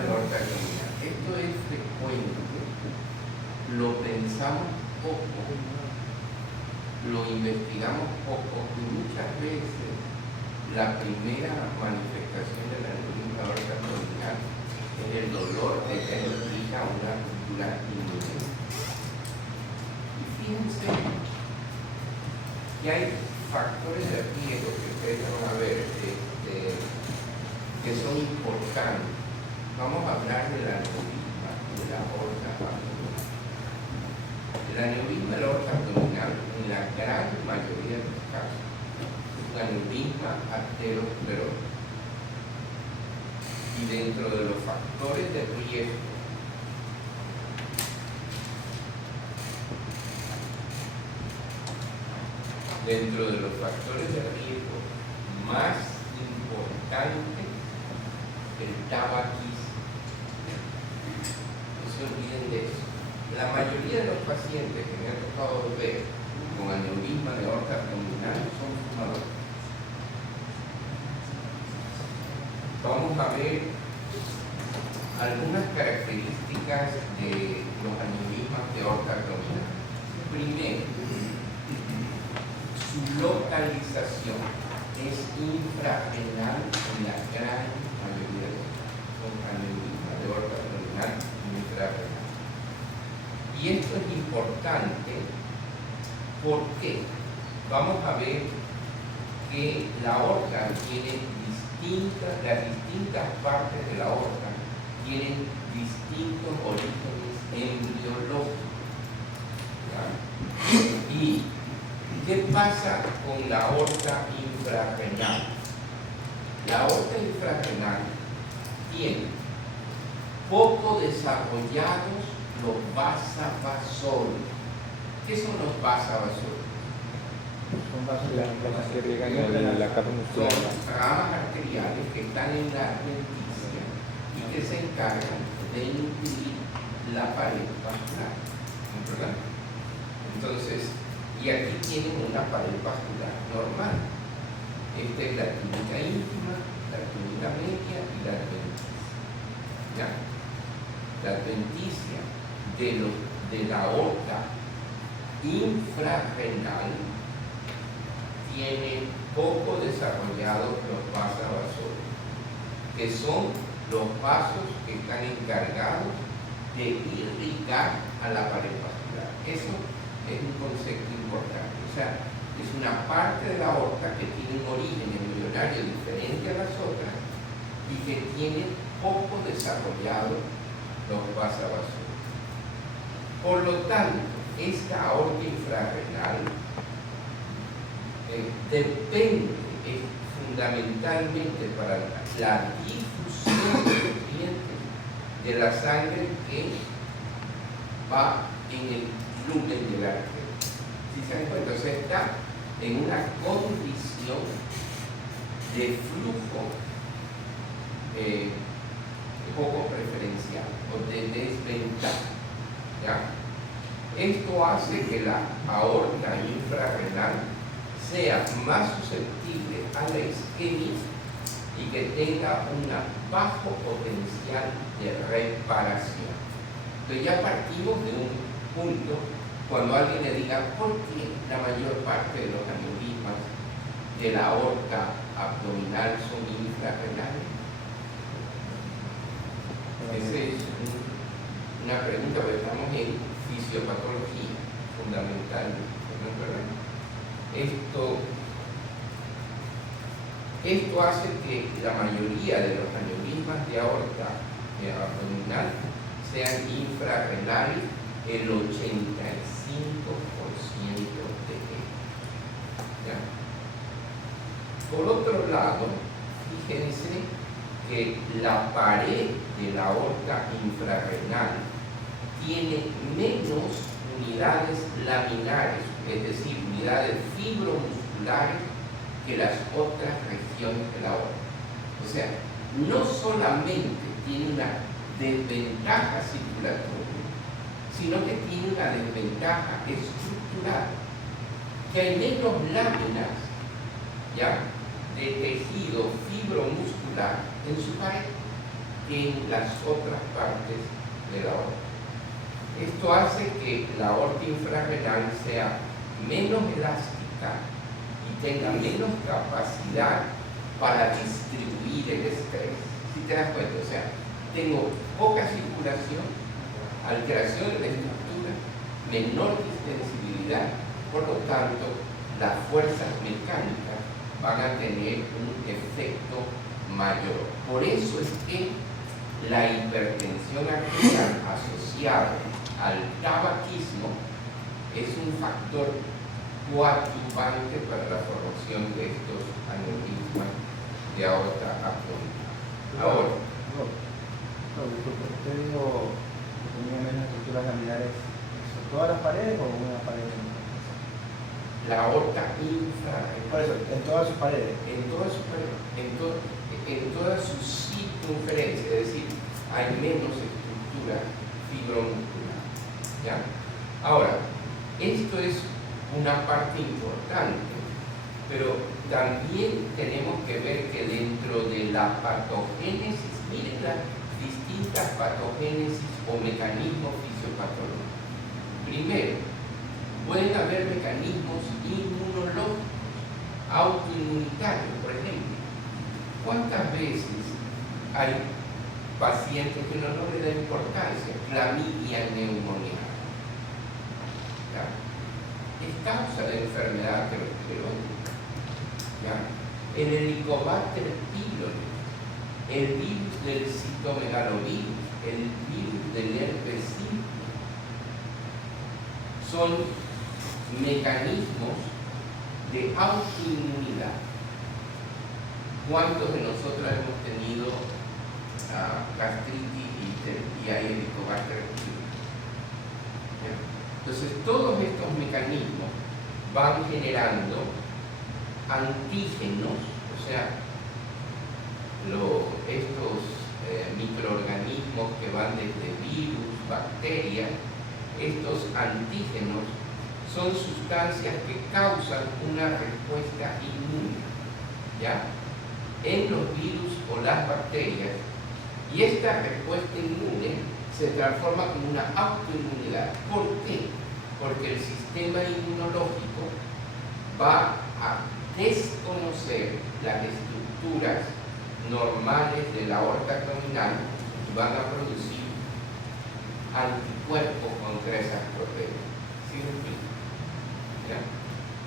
de la aorta abdominal. Esto es frecuente, lo pensamos poco, lo investigamos poco y muchas veces la primera manifestación de la aneurisma de aorta abdominal es el dolor de que implica una ruptura inminente. Y fíjense que hay factores de riesgo que ustedes van a ver que son importantes. Vamos a hablar de la aneurisma de la aorta abdominal. El aneurisma de la aorta abdominal, en la gran mayoría de los casos, es un aneurisma arteriosclerótico. Y dentro de los factores de riesgo, más importante, el tabaquismo. No se olviden de eso. La mayoría de los pacientes que me ha tocado ver con aneurisma de aorta abdominal son fumadores. Vamos a ver algunas características de los aneurismas de aorta abdominal. Primero, su localización es infrarrenal en la gran mayoría de los casos. Son aneurismas de aorta abdominal infrarrenal. Y esto es importante porque vamos a ver que la aorta tiene las distintas partes de la aorta tienen distintos orígenes embriológicos. ¿Ya? ¿Y qué pasa con la aorta infrarrenal? La aorta infrarrenal tiene poco desarrollados los vasavasoles. ¿Qué son los vasavasoles? Son vasos que riegan la capa muscular. Son ramas arteriales que están en la adventicia y que se encargan de impedir la pared vascular. ¿Verdad? Entonces, y aquí tienen una pared vascular normal. Esta es la túnica íntima, la túnica media y la adventicia. ¿Ya? La adventicia de la aorta infrarrenal tiene poco desarrollados los vasavasoles, que son los vasos que están encargados de irrigar a la pared vascular. Eso es un concepto importante. O sea, es una parte de la aorta que tiene un origen embrionario diferente a las otras y que tiene poco desarrollados los vasavasoles. Por lo tanto, esta aorta infrarrenal depende fundamentalmente para la difusión de nutrientes de la sangre que va en el lumen de la arteria. ¿Sí se dan cuenta? Entonces está en una condición de flujo poco preferencial o de desventaja. ¿Ya? Esto hace que la aorta infrarrenal sea más susceptible a la isquemia y que tenga un bajo potencial de reparación. Entonces ya partimos de un punto cuando alguien le diga ¿por qué la mayor parte de los aneurismas de la aorta abdominal son infrarrenales? Esa es una pregunta, porque estamos en fisiopatología fundamentalmente, ¿no es verdad? Esto hace que la mayoría de los aneurismas de aorta abdominal sean infrarrenales, el 85% de ellos. ¿Ya? Por otro lado, fíjense que la pared de la aorta infrarrenal tiene menos unidades laminares, es decir, unidades fibromusculares que las otras regiones de la aorta. O sea, no solamente tiene una desventaja circulatoria, sino que tiene una desventaja estructural, que hay menos láminas, ¿ya?, de tejido fibromuscular en su pared. en las otras partes de la aorta. Esto hace que la aorta infrarrenal sea menos elástica y tenga menos capacidad para distribuir el estrés. Si te das cuenta, o sea, tengo poca circulación, alteración de la estructura, menor distensibilidad, por lo tanto, las fuerzas mecánicas van a tener un efecto mayor. Por eso es que la hipertensión arterial asociada al tabaquismo es un factor coadyuvante para la formación de estos aneurismas de aorta abdominal. Ahora, disculpe, usted dijo que tenía menos estructuras laminares, ¿son todas las paredes o una pared? la aorta infrarrenal. Por eso, en todas sus paredes. En toda su circunferencia, es decir, hay menos estructura fibromuscular. ¿Ya? Ahora, esto es una parte importante, pero también tenemos que ver que dentro de la patogénesis, miren las distintas patogénesis o mecanismos fisiopatológicos. Primero, pueden haber mecanismos inmunológicos, autoinmunitarios, por ejemplo. ¿Cuántas veces hay pacientes que uno no le da importancia? Clamidia neumoniana. ¿Ya? Es causa de enfermedad aterosclerótica. ¿Ya? El Helicobacter pylori, el virus del citomegalovirus, el virus del herpes simple, son mecanismos de autoinmunidad. ¿Cuántos de nosotros hemos tenido gastritis y hay Helicobacter pylori? Entonces, todos estos mecanismos van generando antígenos, o sea, estos microorganismos que van desde virus, bacterias. Estos antígenos son sustancias que causan una respuesta inmune, ¿ya? En los virus o las bacterias, y esta respuesta inmune se transforma como una autoinmunidad. ¿Por qué? Porque el sistema inmunológico va a desconocer las estructuras normales de la aorta abdominal y van a producir anticuerpos contra esas proteínas. ¿Sí me explico? ¿Ya?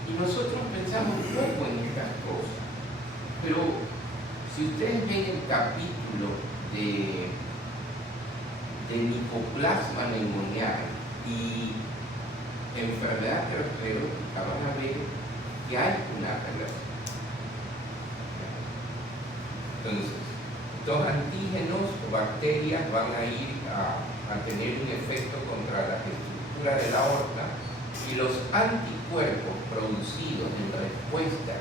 Y nosotros pensamos poco en estas cosas, pero si ustedes ven el capítulo de Mycoplasma pneumoniae y enfermedad aterosclerótica, van a ver que hay una relación. Entonces, estos antígenos o bacterias van a ir a tener un efecto contra la estructura de la aorta, y los anticuerpos producidos en respuesta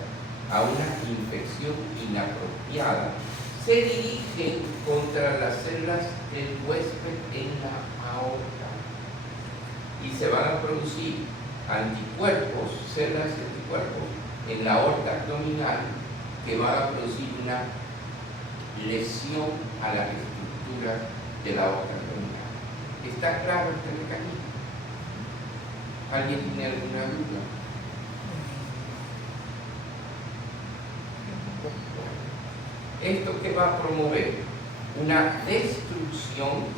a una infección inapropiada se dirigen contra las células del huésped en la aorta y se van a producir anticuerpos, células de anticuerpos en la aorta abdominal que van a producir una lesión a la estructura de la aorta abdominal. ¿Está claro este mecanismo? ¿Alguien tiene alguna duda? ¿Esto qué va a promover? Una destrucción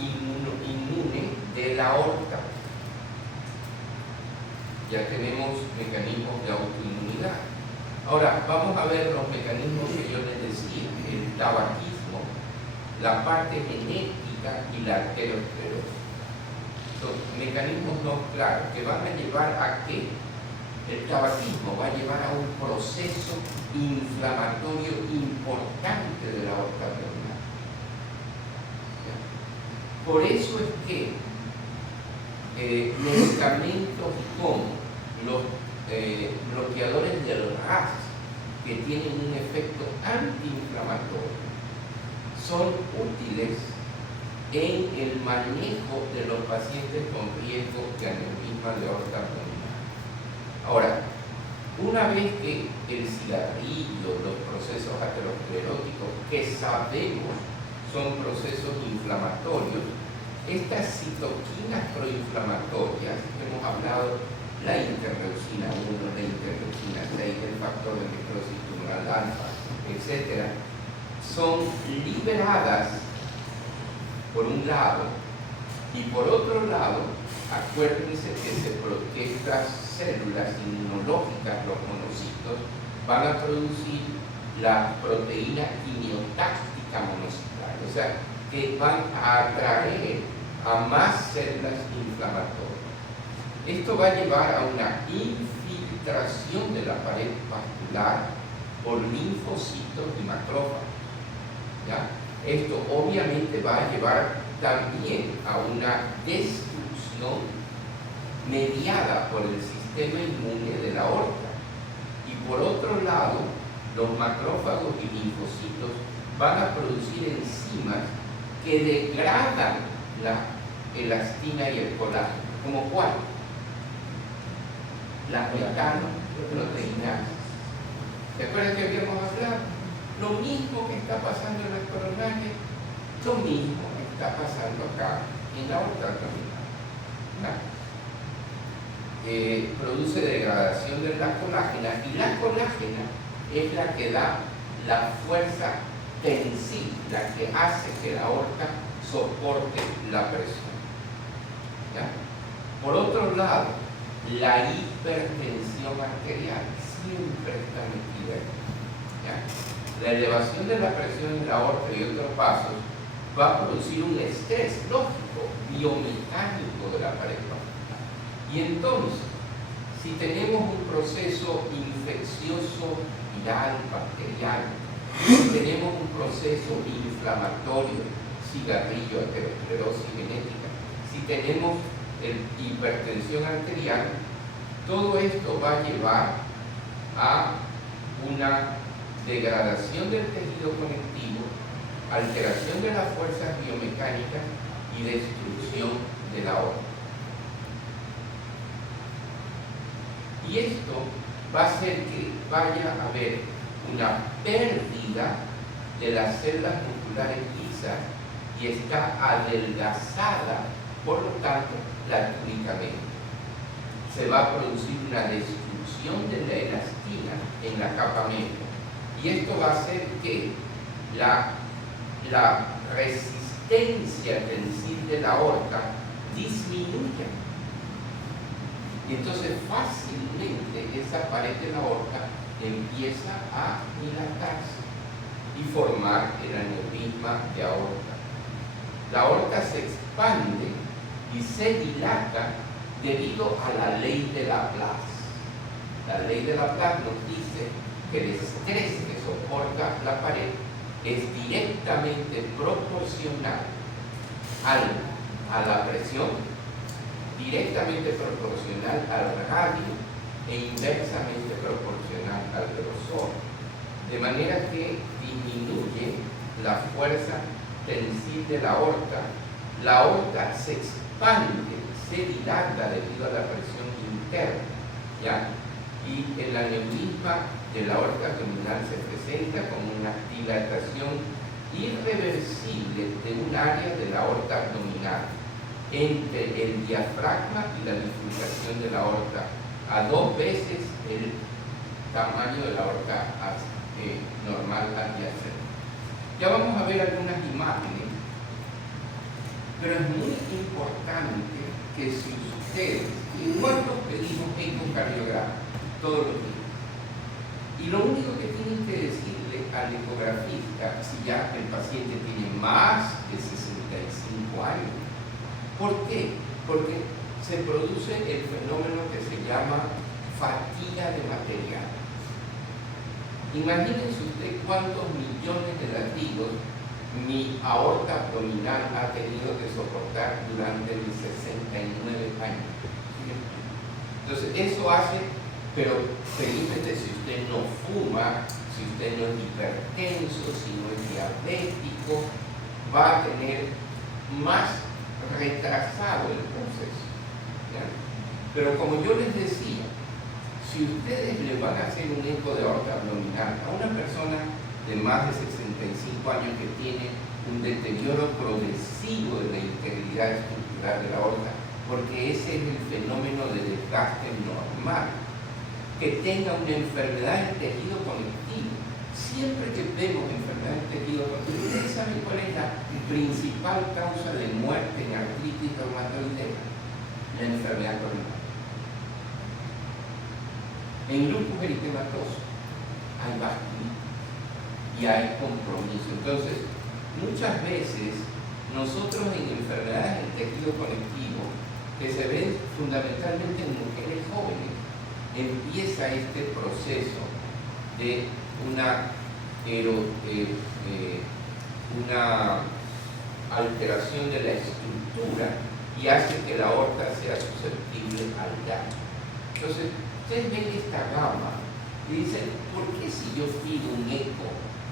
inmune de la aorta. Ya tenemos mecanismos de autoinmunidad. Ahora, vamos a ver los mecanismos que yo les decía: el tabaquismo, la parte genética y la arteriosclerosis. Son mecanismos no claros que van a llevar a qué. El tabaquismo va a llevar a un proceso inflamatorio importante de la aorta abdominal. Por eso es que medicamentos como los bloqueadores del RAS, que tienen un efecto antiinflamatorio, son útiles en el manejo de los pacientes con riesgo de aneurisma de aorta abdominal. Ahora, una vez que el cigarrillo, los procesos ateroscleróticos que sabemos son procesos inflamatorios. Estas citoquinas proinflamatorias, hemos hablado, la interleucina 1, la interleucina 6, el factor de necrosis tumoral alfa, etc., son liberadas por un lado, y por otro lado, acuérdense que estas células inmunológicas, los monocitos, van a producir la proteína quimiotáctica monocital, o sea, que van a atraer a más células inflamatorias. Esto va a llevar a una infiltración de la pared vascular por linfocitos y macrófagos, ¿ya? Esto obviamente va a llevar también a una destrucción mediada por el sistema inmune de la aorta. Y por otro lado, los macrófagos y linfocitos van a producir enzimas que degradan la elastina y el colágeno. ¿Como cuál? Las metanoproteinases. ¿Se acuerdan que habíamos hablado? Lo mismo que está pasando en las coronarias, lo mismo que está pasando acá en la aorta abdominal. Produce degradación de la colágena, y la colágena es la que da la fuerza tensil, la que hace que la aorta soporte la presión, ¿ya? Por otro lado, la hipertensión arterial siempre está metida aquí, ¿ya? La elevación de la presión en la aorta y otros vasos va a producir un estrés lógico, biomecánico de la pared vascular. Y entonces, si tenemos un proceso infeccioso, viral, bacteriano, si tenemos un proceso inflamatorio, cigarrillo, aterosclerosis genética, si tenemos hipertensión arterial, todo esto va a llevar a una degradación del tejido conectivo, alteración de las fuerzas biomecánicas y destrucción de la aorta. Y esto va a hacer que vaya a haber una pérdida de las células musculares lisas y está adelgazada, por lo tanto, platúnicamente. Se va a producir una destrucción de la elastina en la capa media. Y esto va a hacer que la resistencia tensil de la aorta disminuya. Y entonces fácilmente esa pared de la aorta empieza a dilatarse y formar el aneurisma de aorta. La aorta se expande y se dilata debido a la ley de Laplace. La ley de Laplace nos dice que el estrés que soporta la pared es directamente proporcional a la presión, directamente proporcional al radio e inversamente proporcional al grosor, de manera que disminuye la fuerza tensil de la aorta se expande, se dilata debido a la presión interna, ¿ya? Y el aneurisma de la aorta abdominal se presenta como una dilatación irreversible de un área de la aorta abdominal entre el diafragma y la bifurcación de la aorta, a 2 veces el tamaño de la aorta normal adyacente. Ya vamos a ver algunas imágenes, pero es muy importante que si ustedes, igual nos pedimos ecocardiograma todos los días, y lo único que tienen que decirle al ecografista, si ya el paciente tiene más de 65 años, ¿por qué? Porque se produce el fenómeno que se llama fatiga de material. Imagínense usted cuántos millones de latidos mi aorta abdominal ha tenido que soportar durante mis 69 años. Entonces eso hace, pero felizmente si usted no fuma, si usted no es hipertenso, si no es diabético, va a tener más retrasado el proceso, ¿ya? Pero como yo les decía, si ustedes le van a hacer un eco de aorta abdominal a una persona de más de 65 años que tiene un deterioro progresivo de la integridad estructural de la aorta, porque ese es el fenómeno de desgaste normal. Que tenga una enfermedad del tejido conectivo. Siempre que vemos enfermedad del tejido conectivo, ¿ustedes saben cuál es la principal causa de muerte en artritis reumatoidea? La enfermedad coronaria. En lupus eritematoso hay vasculitis y hay compromiso. Entonces, muchas veces nosotros en enfermedades del tejido conectivo, que se ven fundamentalmente en mujeres jóvenes, empieza este proceso de una alteración de la estructura y hace que la aorta sea susceptible al daño. Entonces, ustedes ven esta gama y dicen, ¿por qué si yo pido un eco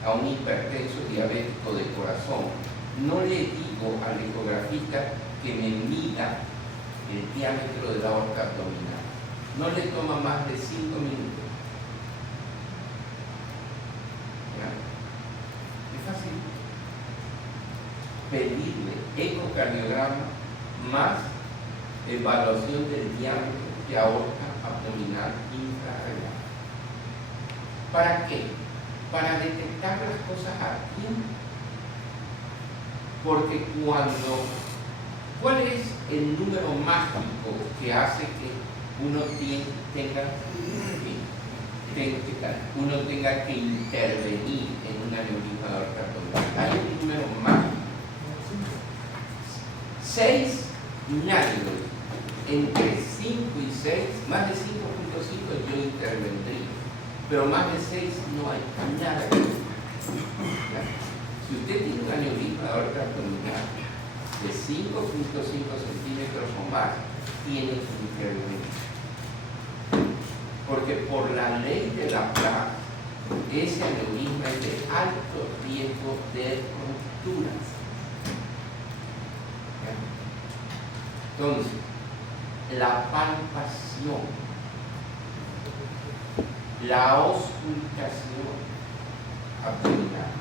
a un hipertenso diabético de corazón, no le digo al ecografista que me mida el diámetro de la aorta abdominal? No le toma más de 5 minutos. ¿Ya? Es fácil. Pedirle ecocardiograma más evaluación del diámetro de aorta abdominal infrarrenal. ¿Para qué? Para detectar las cosas a tiempo. Porque ¿cuál es el número mágico que hace que uno tenga que intervenir en un aneurisma de aorta abdominal? Hay un número mágico. 6, nadie lo dice. Entre 5 y 6, más de 5.5 yo intervendría, pero más de 6 no hay nada que hacer. Si usted tiene un aneurisma de aorta abdominal de 5.5 centímetros o más, tiene que intervenir. Porque por la ley de Laplace, ese aneurisma es de alto riesgo de ruptura. Entonces, la palpación, la auscultación abdominal,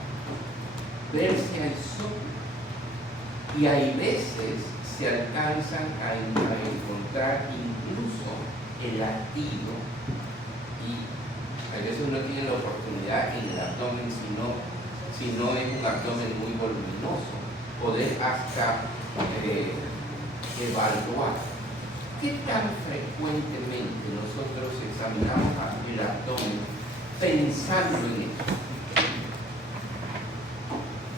ver si hay soplo, y hay veces se alcanzan a encontrar incluso el latido, y a veces uno tiene la oportunidad en el abdomen, si no es un abdomen muy voluminoso, poder hasta evaluar qué tan frecuentemente nosotros examinamos el abdomen pensando en eso.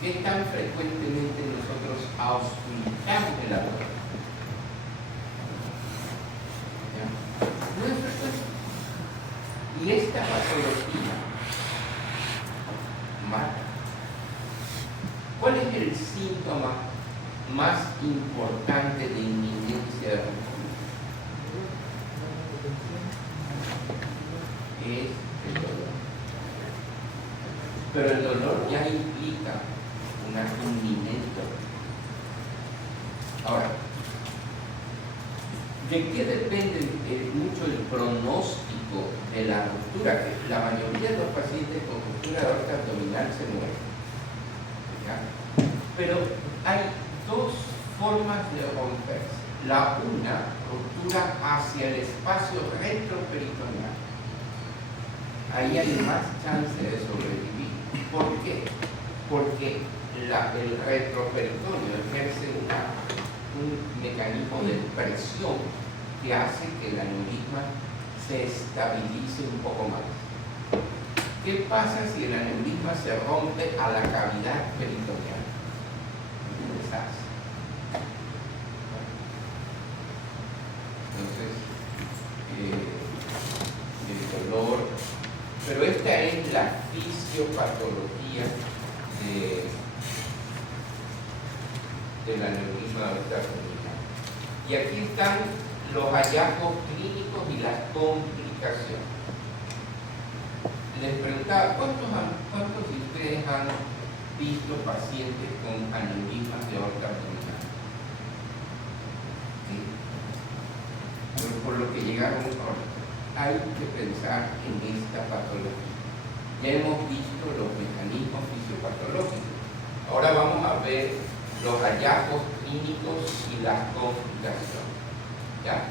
¿Qué tan frecuentemente nosotros auscultamos el abdomen? ¿Ya? No es frecuente. Y esta patología mata. ¿Cuál es el síntoma más importante de inminencia de ruptura? Es el dolor. Pero el dolor ya implica una inminente ruptura. Ahora, ¿de qué depende mucho el pronóstico de la ruptura? Que la mayoría de los pacientes con ruptura de aorta abdominal se mueren. ¿Ya? Pero hay dos formas de romperse. La una, ruptura hacia el espacio retroperitoneal. Ahí hay más chance de sobrevivir. ¿Por qué? Porque el retroperitoneo ejerce un mecanismo de presión que hace que el aneurisma se estabilice un poco más. ¿Qué pasa si el aneurisma se rompe a la cavidad peritoneal? Un desastre. Entonces, el dolor, pero esta es la fisiopatología del aneurisma de aorta abdominal. Y aquí están los hallazgos clínicos y las complicaciones. Les preguntaba, ¿cuántos de ustedes han visto pacientes con aneurismas de aorta abdominal? ¿Sí? Pero por lo que llegaron ahora, hay que pensar en esta patología. Ya hemos visto los mecanismos fisiopatológicos. Ahora vamos a ver ver los hallazgos clínicos y las complicaciones. ¿Ya?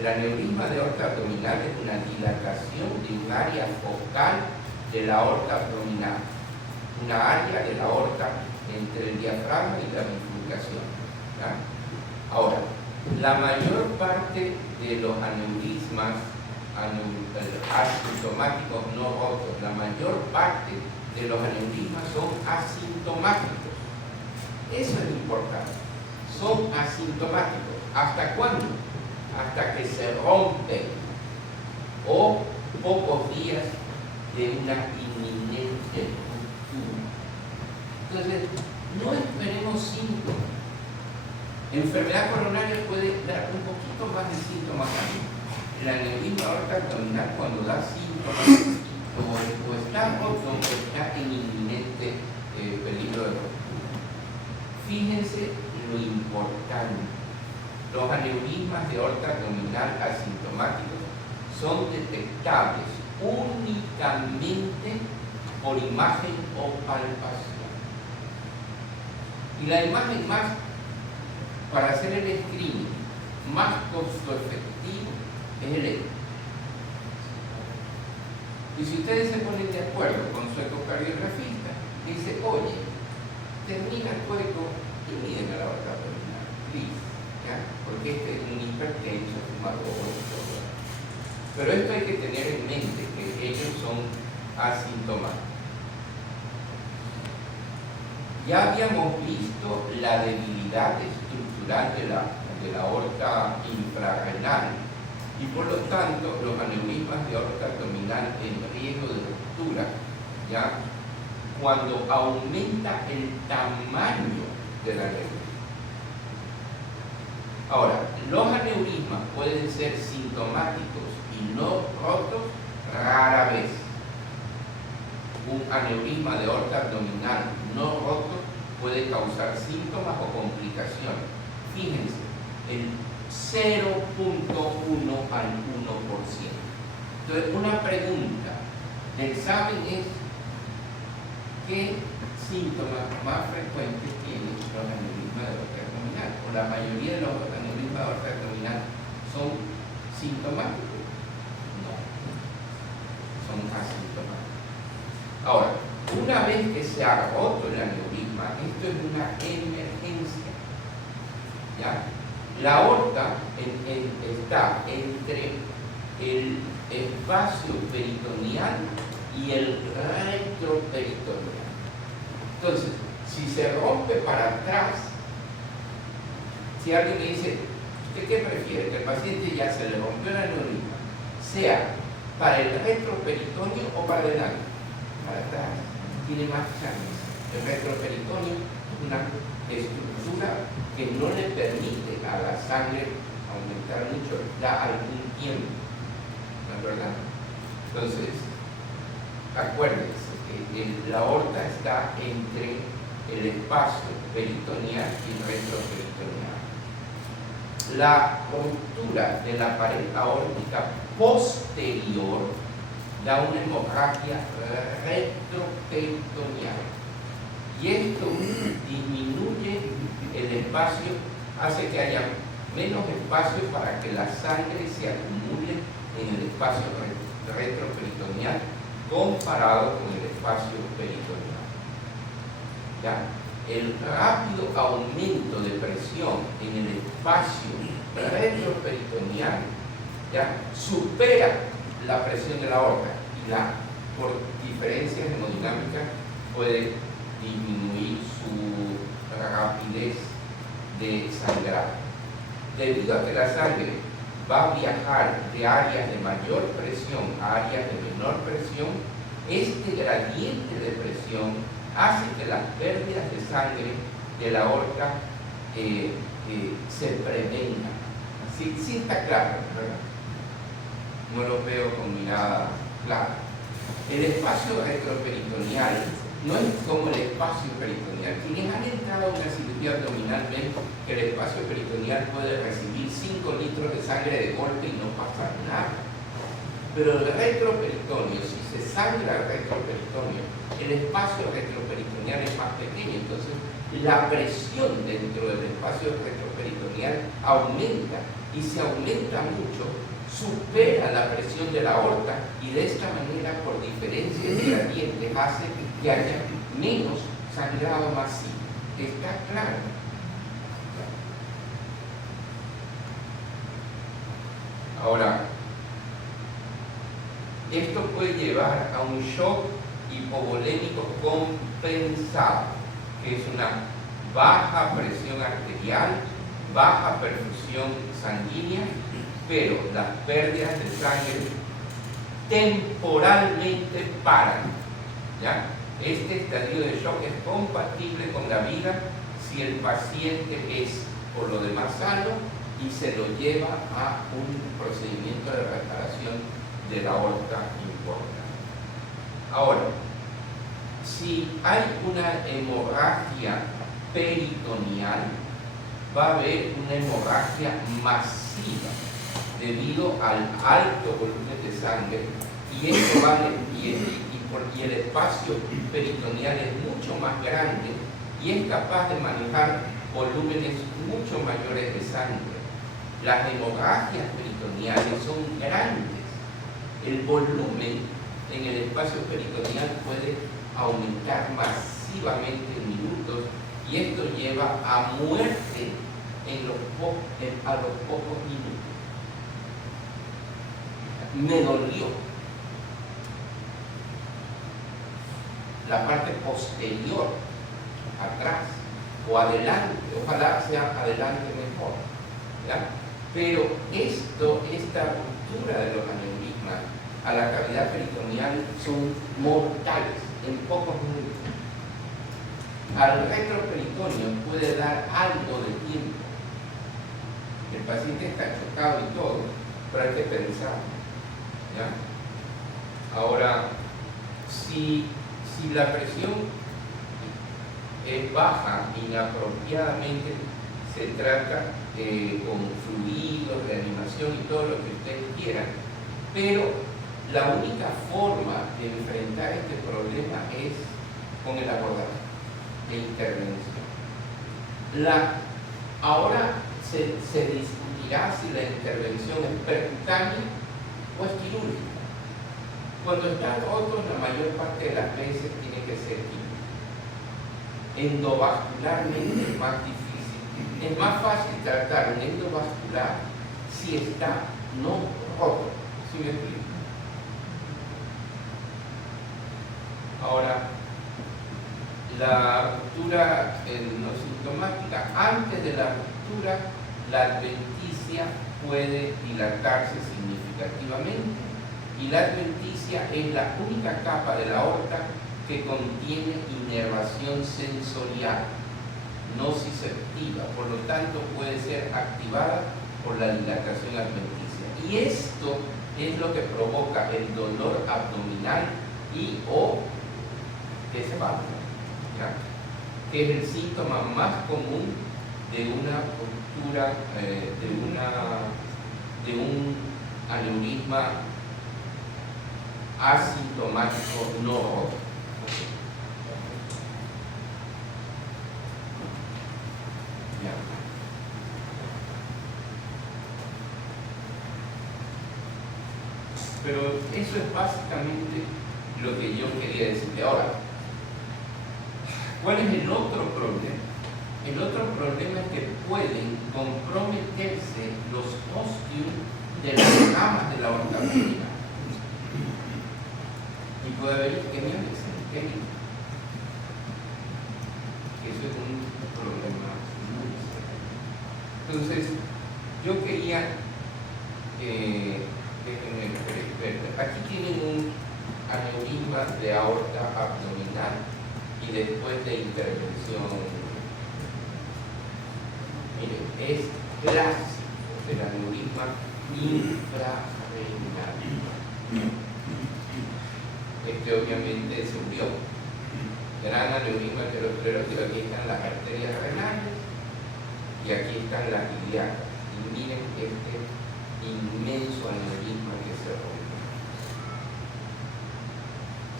El aneurisma de aorta abdominal es una dilatación de un área focal de la aorta abdominal, una área de la aorta entre el diafragma y la bifurcación. ¿Ya? Ahora, la mayor parte de los aneurismas asintomáticos no rotos, la mayor parte de los aneurismas son asintomáticos. Eso es importante. Son asintomáticos. ¿Hasta cuándo? Hasta que se rompen o pocos días de una inminente ruptura. Entonces, no esperemos síntomas. Enfermedad coronaria puede dar un poquito más de síntomas también. El aneurisma aorta abdominal, cuando da síntomas o está roto o está en inminente peligro de ruptura. Fíjense lo importante. Los aneurismas de aorta abdominal asintomáticos son detectables únicamente por imagen o palpación. Y la imagen más, para hacer el screening, más costo efectivo es el eco. Y si ustedes se ponen de acuerdo con su ecocardiografista, dice, oye, termina tu eco y miden a la aorta abdominal, please, ¿ya? Porque este es un hipertenso, fumador, todo. Pero esto hay que tener en mente, que ellos son asintomáticos. Ya habíamos visto la debilidad estructural de la aorta infrarrenal y por lo tanto los aneurismas de aorta abdominal en riesgo de ruptura, ¿ya? Cuando aumenta el tamaño del aneurisma. Ahora, los aneurismas pueden ser sintomáticos y no rotos rara vez. Un aneurisma de aorta abdominal no roto puede causar síntomas o complicaciones. Fíjense, el 0.1 al 1%. Entonces, una pregunta del examen es: ¿qué síntomas más frecuentes tienen los aneurismas de aorta abdominal? O la mayoría de los aneurismas de aorta abdominal son sintomáticos. No, son asintomáticos. Ahora, una vez que se ha roto el aneurisma, esto es una emergencia. ¿Ya? La aorta está entre el espacio peritoneal y el retroperitoneal. Entonces, si se rompe para atrás, si alguien me dice, ¿usted qué prefiere? Que el paciente ya se le rompió el aneurisma, sea para el retroperitoneo o para adelante. Para atrás tiene más chances. El retroperitoneo es una estructura que no le permite a la sangre aumentar mucho, da algún tiempo, ¿no es verdad? Entonces, acuérdense que la aorta está entre el espacio peritoneal y retroperitoneal. La ruptura de la pared aórtica posterior da una hemorragia retroperitoneal. Y esto disminuye el espacio, hace que haya menos espacio para que la sangre se acumule en el espacio retroperitoneal comparado con el espacio peritoneal. ¿Ya? El rápido aumento de presión en el espacio retroperitoneal, ¿ya?, supera la presión de la aorta y por diferencias hemodinámicas puede disminuir su rapidez de sangrado. Debido a que la sangre va a viajar de áreas de mayor presión a áreas de menor presión, este gradiente de presión hace que las pérdidas de sangre de la aorta se prevengan. Sí está claro, ¿verdad? No lo veo con mirada clara. El espacio retroperitoneal no es como el espacio peritoneal. Quienes han entrado a una cirugía abdominal ven que el espacio peritoneal puede recibir 5 litros de sangre de golpe y no pasa nada. Pero el retroperitoneo, si se sangra el retroperitoneo, el espacio retroperitoneal es más pequeño, entonces la presión dentro del espacio retroperitoneal aumenta, y si aumenta mucho, supera la presión de la aorta, y de esta manera, por diferencia de gradientes, hace que haya menos sangrado masivo. ¿Está claro? Ahora, esto puede llevar a un shock hipovolémico compensado, que es una baja presión arterial, baja perfusión sanguínea, pero las pérdidas de sangre temporalmente paran, ¿ya? Este estadio de shock es compatible con la vida si el paciente es por lo demás sano y se lo lleva a un procedimiento de reparación de la aorta importante. Ahora, si hay una hemorragia peritoneal, va a haber una hemorragia masiva debido al alto volumen de sangre, y esto y el espacio peritoneal es mucho más grande y es capaz de manejar volúmenes mucho mayores de sangre. Las hemorragias peritoneales son grandes. El volumen en el espacio peritoneal puede aumentar masivamente en minutos, y esto lleva a muerte a los pocos minutos. Me dolió. La parte posterior, atrás o adelante, ojalá sea adelante mejor, ¿ya? Pero esta ruptura de los aneurismas a la cavidad peritoneal son mortales en pocos minutos. Al retroperitoneo puede dar algo de tiempo. El paciente está chocado y todo, pero hay que pensar, ¿ya? Ahora, si la presión es baja, inapropiadamente se trata con fluidos, reanimación y todo lo que ustedes quieran, pero la única forma de enfrentar este problema es con el abordaje de intervención. Ahora se discutirá si la intervención es percutánea o es quirúrgica. Cuando están rotos, la mayor parte de las veces tiene que ser quirúrgica. Endovascularmente es más difícil. Es más fácil tratar un endovascular si está no roto. ¿Sí me explico? Ahora, la ruptura no sintomática, antes de la ruptura, la adventicia puede dilatarse significativamente, y la adventicia es la única capa de la aorta que contiene inervación sensorial, no nociceptiva, por lo tanto puede ser activada por la dilatación adventicia. Y esto es lo que provoca el dolor abdominal y o desbalance, que es el síntoma más común de una ruptura, de un aneurisma asintomático no roto. Pero eso es básicamente lo que yo quería decirte. Ahora, ¿cuál es el otro problema? El otro problema es que pueden comprometerse los ostios de las ramas de la aorta abdominal. Y puede haber isquemia mesentérica. Eso es un problema muy serio. Entonces, yo quería aquí tienen un aneurisma de aorta abdominal y después de intervención. Miren, es clásico del aneurisma infrarrenal. Este obviamente se murió. Gran aneurisma aterosclerótico, aquí están las arterias renales y aquí están las ilíacas. Y miren este inmenso aneurisma que se rompe.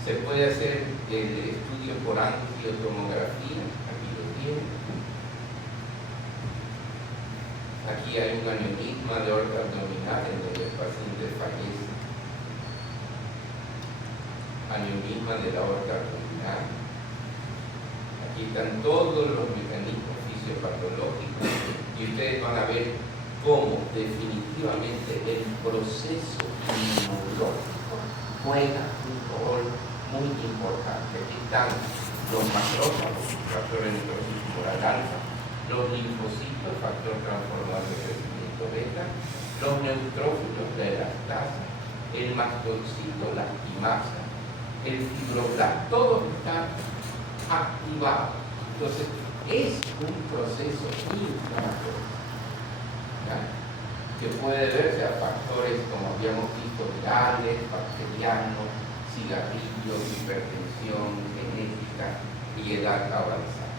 Se puede hacer el estudio por angiotomografía, aquí lo tienen. bien. Aquí hay un aneurisma de aorta abdominal en donde el paciente fallece. Aneurisma de la aorta abdominal. Aquí están todos los mecanismos fisiopatológicos y ustedes van a ver cómo definitivamente el proceso inmunológico juega un rol muy importante. Aquí están los macrófagos, factor necrosis tumoral alfa, los linfocitos, factor transformador de crecimiento beta, los neutrófilos, la elastasa, el mastocito, la quimasa, el fibroblasto, todo está activado. Entonces, es un proceso inflamatorio, ¿ya? Que puede deberse a factores, como habíamos visto, virales, bacterianos, cigarrillos, hipertensión, genética y edad avanzada.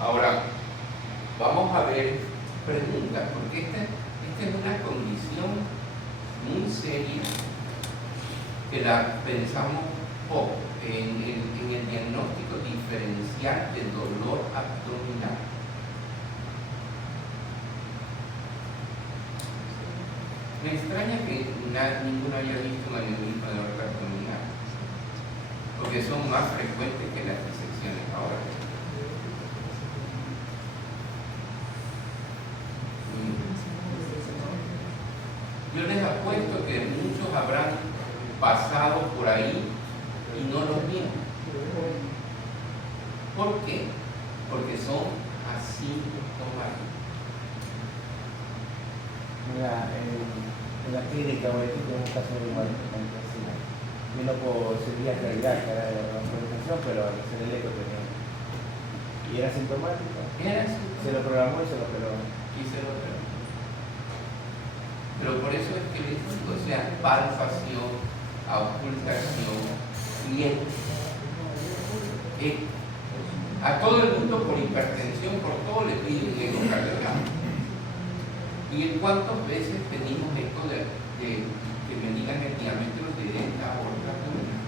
Ahora, vamos a ver preguntas, porque esta es una condición muy seria que la pensamos poco en el diagnóstico diferencial del dolor abdominal. Me extraña que ninguno haya visto un aneurisma de aorta abdominal, porque son más frecuentes que las disecciones ahora. Yo les apuesto que muchos habrán pasado por ahí y no los vieron. ¿Por qué? Porque son asintomáticos. Mira, en la clínica, hoy tengo un caso de igual vino por cirugía cardiaca, era de la organización, pero al hacer el eco tenía. Y era sintomático. Se lo programó y se lo operó. Pero por eso es que les digo, o sea, palpación, auscultación, y a todo el mundo por hipertensión, por todo le piden un ecocardiograma. ¿Y en cuántas veces pedimos eco de que me digan el diámetro de la aorta abdominal?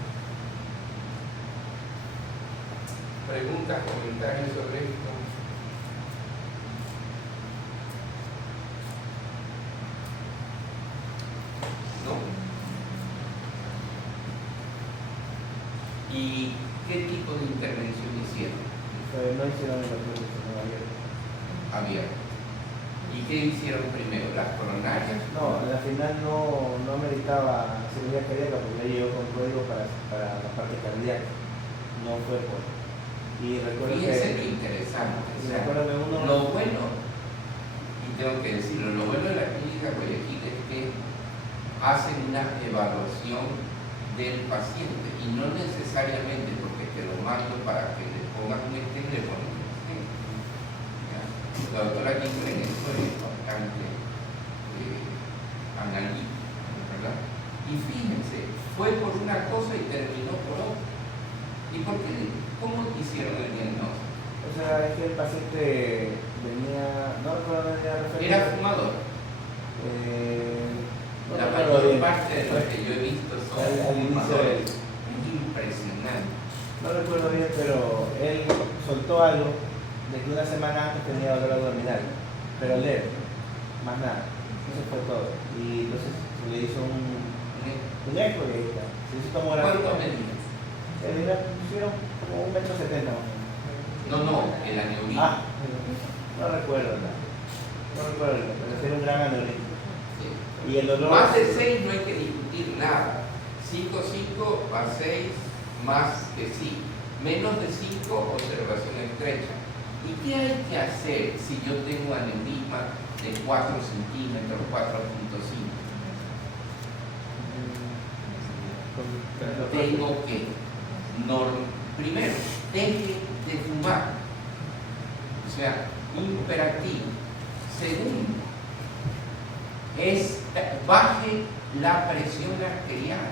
Preguntas, comentarios sobre esto. ¿Y qué tipo de intervención hicieron? No hicieron el abierto. Abierto. ¿Y qué hicieron primero? ¿Las coronarias? No, al final no ameritaba cirugía cardíaca porque ya llegó con código para la parte cardíaca. No fue por. Y recuerdo Fíjense que. lo interesante. O sea, recuerdo que uno. Lo bueno, y tengo que decirlo, lo bueno de la clínica Guayaquil es que hacen una evaluación del paciente y no necesariamente porque te lo mando para que le pongas un stent, le ponen un stent. La doctora Kimber en esto es bastante analítica, ¿verdad? Y fíjense, fue por una cosa y terminó por otra. ¿Y por qué? ¿Cómo hicieron el diagnóstico? O sea, es que el paciente venía, no recuerdo dónde era referido. ¿Era fumador? La mayor parte de los que yo he visto son fumadores. Impresionante. No recuerdo bien, pero él soltó algo de que una semana antes tenía dolor abdominal, pero leve, más nada. Eso fue todo. Y entonces se le hizo un eco y ahí está. Se hizo tomografía. ¿Cuánto medía? Le pusieron como 1,70 m. No, el aneurisma. No recuerdo nada. No recuerdo, pero era un gran aneurisma. Sí. Y el dolor. Más de 6 no hay que discutir nada. 5 a 6 más que sí. Menos de 5, observación estrecha. ¿Y qué hay que hacer si yo tengo aneurisma de 4 centímetros, 4.5? Tengo que, primero, deje de fumar. O sea, imperativo. Segundo, baje la presión arterial,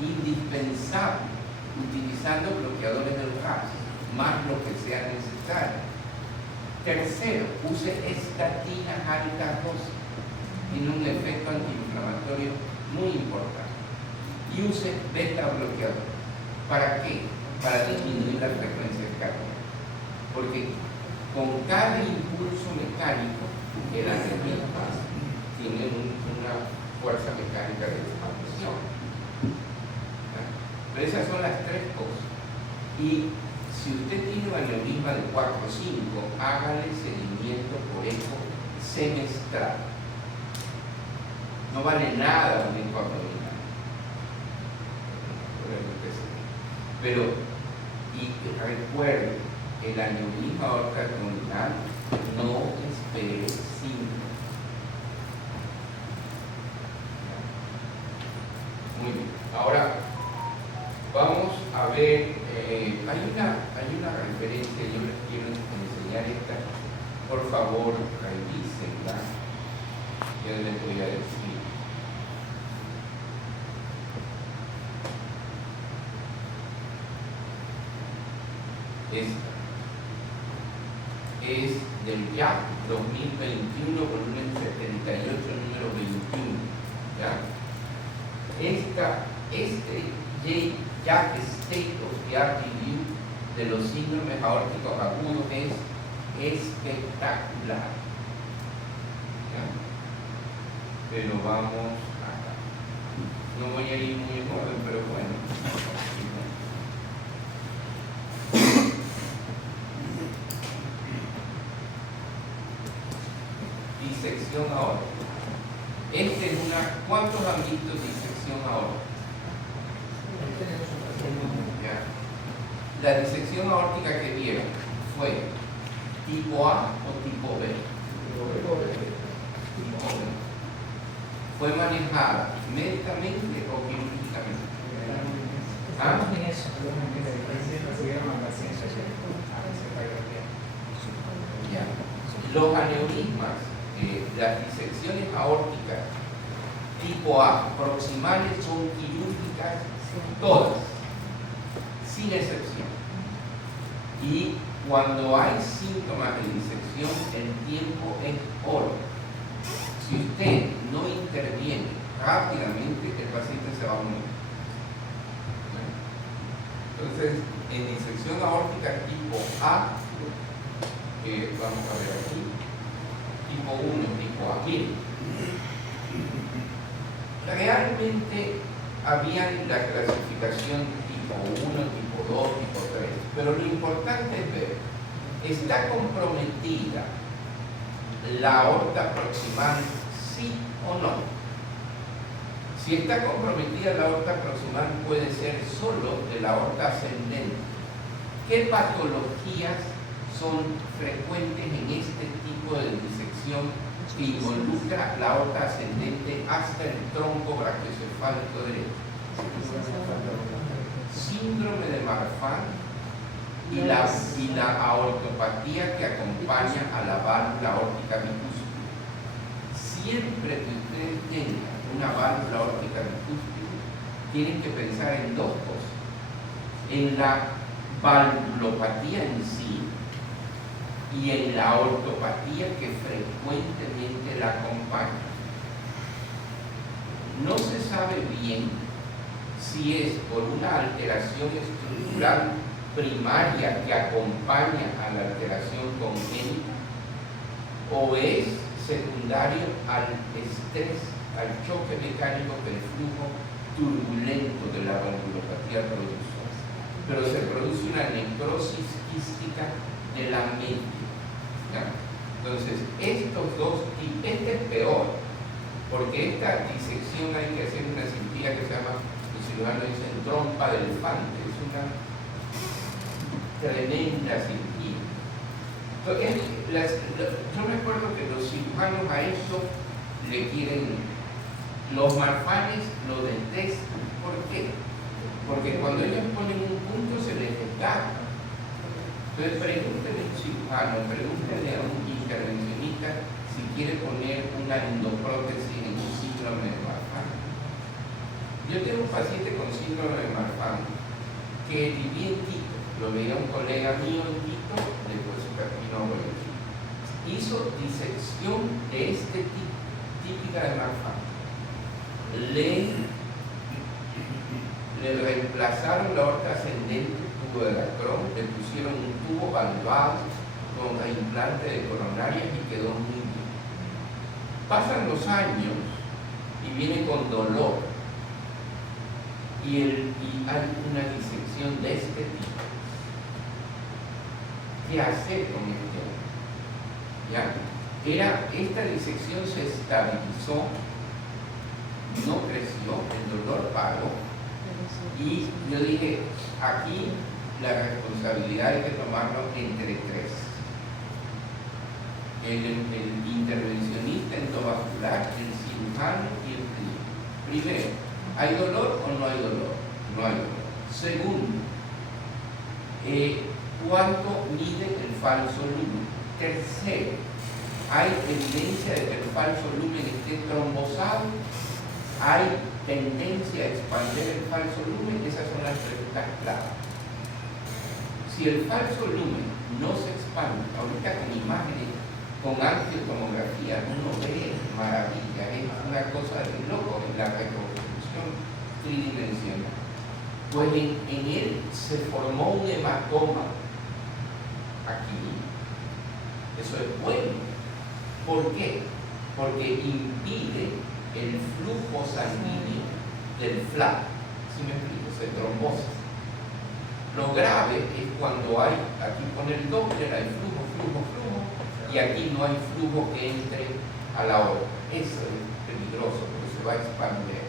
indispensable, utilizando bloqueadores del gas, más lo que sea necesario. Tercero, use estatinas alta dosis, tiene un efecto antiinflamatorio muy importante. y use beta bloqueador. ¿Para qué? Para disminuir la frecuencia cardíaca. Porque con cada impulso mecánico, el aneurisma tiene una fuerza mecánica de expansión. Pero esas son las tres cosas. Y si usted tiene un aneurisma de 4 o 5, hágale seguimiento por eco semestral. No vale nada un eco abdominal. Pero, y recuerde, el aneurisma aorta abdominal no espere síntomas. Muy bien. Ahora vamos a ver, hay una referencia, yo les quiero enseñar esta. Por favor, revísenla. Yo les voy a decir. Es del JAC 2021, volumen 78, número 21. ¿Ya? Este JAC State of the Art Review de los síndromes aórticos agudos es espectacular. ¿Ya? Pero vamos acá. No voy a ir muy en orden, pero bueno. Disección aórtica. ¿Cuántos han visto disección aórtica? La disección aórtica que vieron fue tipo A o tipo B. Tipo B. Fue manejada médicamente o quirúrgicamente. ¿Ah? Ya. Los aneurismas, las disecciones aórticas tipo A proximales son quirúrgicas todas, sin excepción. Y cuando hay síntomas de disección, el tiempo es oro. Si usted no interviene rápidamente, el paciente se va a morir. Entonces, en disección aórtica tipo A, vamos a ver aquí, tipo 1, tipo A. Miren, realmente había la clasificación tipo 1, tipo 2, tipo 3, pero lo importante es ver, ¿está comprometida la aorta proximal, sí o no? Si está comprometida la aorta proximal, puede ser solo de la aorta ascendente. ¿Qué patologías son frecuentes en este tipo de disección que involucra la aorta ascendente hasta el tronco brachiocefálico derecho? Síndrome de Marfan y la aortopatía que acompaña a la válvula aórtica bicúspide. Siempre que ustedes tengan una válvula aórtica bicúspide, tienen que pensar en dos cosas: en la valvulopatía en sí y en la aortopatía que frecuentemente la acompaña. No se sabe bien si es por una alteración estructural primaria que acompaña a la alteración congénita o es secundario al estrés, al choque mecánico que el flujo turbulento de la valvulopatía produce. Pero se produce una necrosis quística de la mente. ¿Ya? Entonces, estos dos tipos, este es peor, porque esta disección hay que hacer una cirugía que se llama, los cirujanos dicen trompa de elefante, es una tremenda cirugía. Entonces, yo recuerdo que los cirujanos a esto le quieren, los marfanes lo detestan. ¿Por qué? Porque cuando ellos ponen un punto se les desgarra. Entonces pregúntenle a un cirujano, pregúntenle a un intervencionista si quiere poner una endoprótesis en un síndrome de Marfan. Yo tengo un paciente con síndrome de Marfan que vivía en Quito, lo veía un colega mío en Quito, después se terminó en Quito. Hizo disección de este tipo, típica de Marfan. Le le reemplazaron la aorta ascendente, tubo de la Crohn, le pusieron un tubo valvado con implante de coronarias y quedó muy bien. Pasan los años y viene con dolor y hay una disección de este tipo. ¿Qué hacer con este hombre? ¿Ya? Esta disección se estabilizó, no creció, el dolor paró y yo dije, aquí la responsabilidad hay que tomarlo entre tres. El intervencionista endovascular, el cirujano y el clínico. Primero, ¿hay dolor o no hay dolor? No hay dolor. Segundo, ¿cuánto mide el falso lumen? Tercero, ¿hay evidencia de que el falso lumen esté trombosado? ¿Hay tendencia a expandir el falso lumen? Esas son las preguntas clave. Si el falso lumen no se expande, ahorita con imágenes, con angiotomografía, uno ve maravilla, es una cosa de loco en la reconstrucción tridimensional. Pues en él se formó un hematoma aquí. Eso es bueno. ¿Por qué? Porque impide el flujo sanguíneo del FLAP. ¿Sí me explico? Se trombosa. Lo grave es cuando hay, aquí pone el Doppler, hay flujo, y aquí no hay flujo que entre a la aorta. Eso es peligroso porque se va a expandir.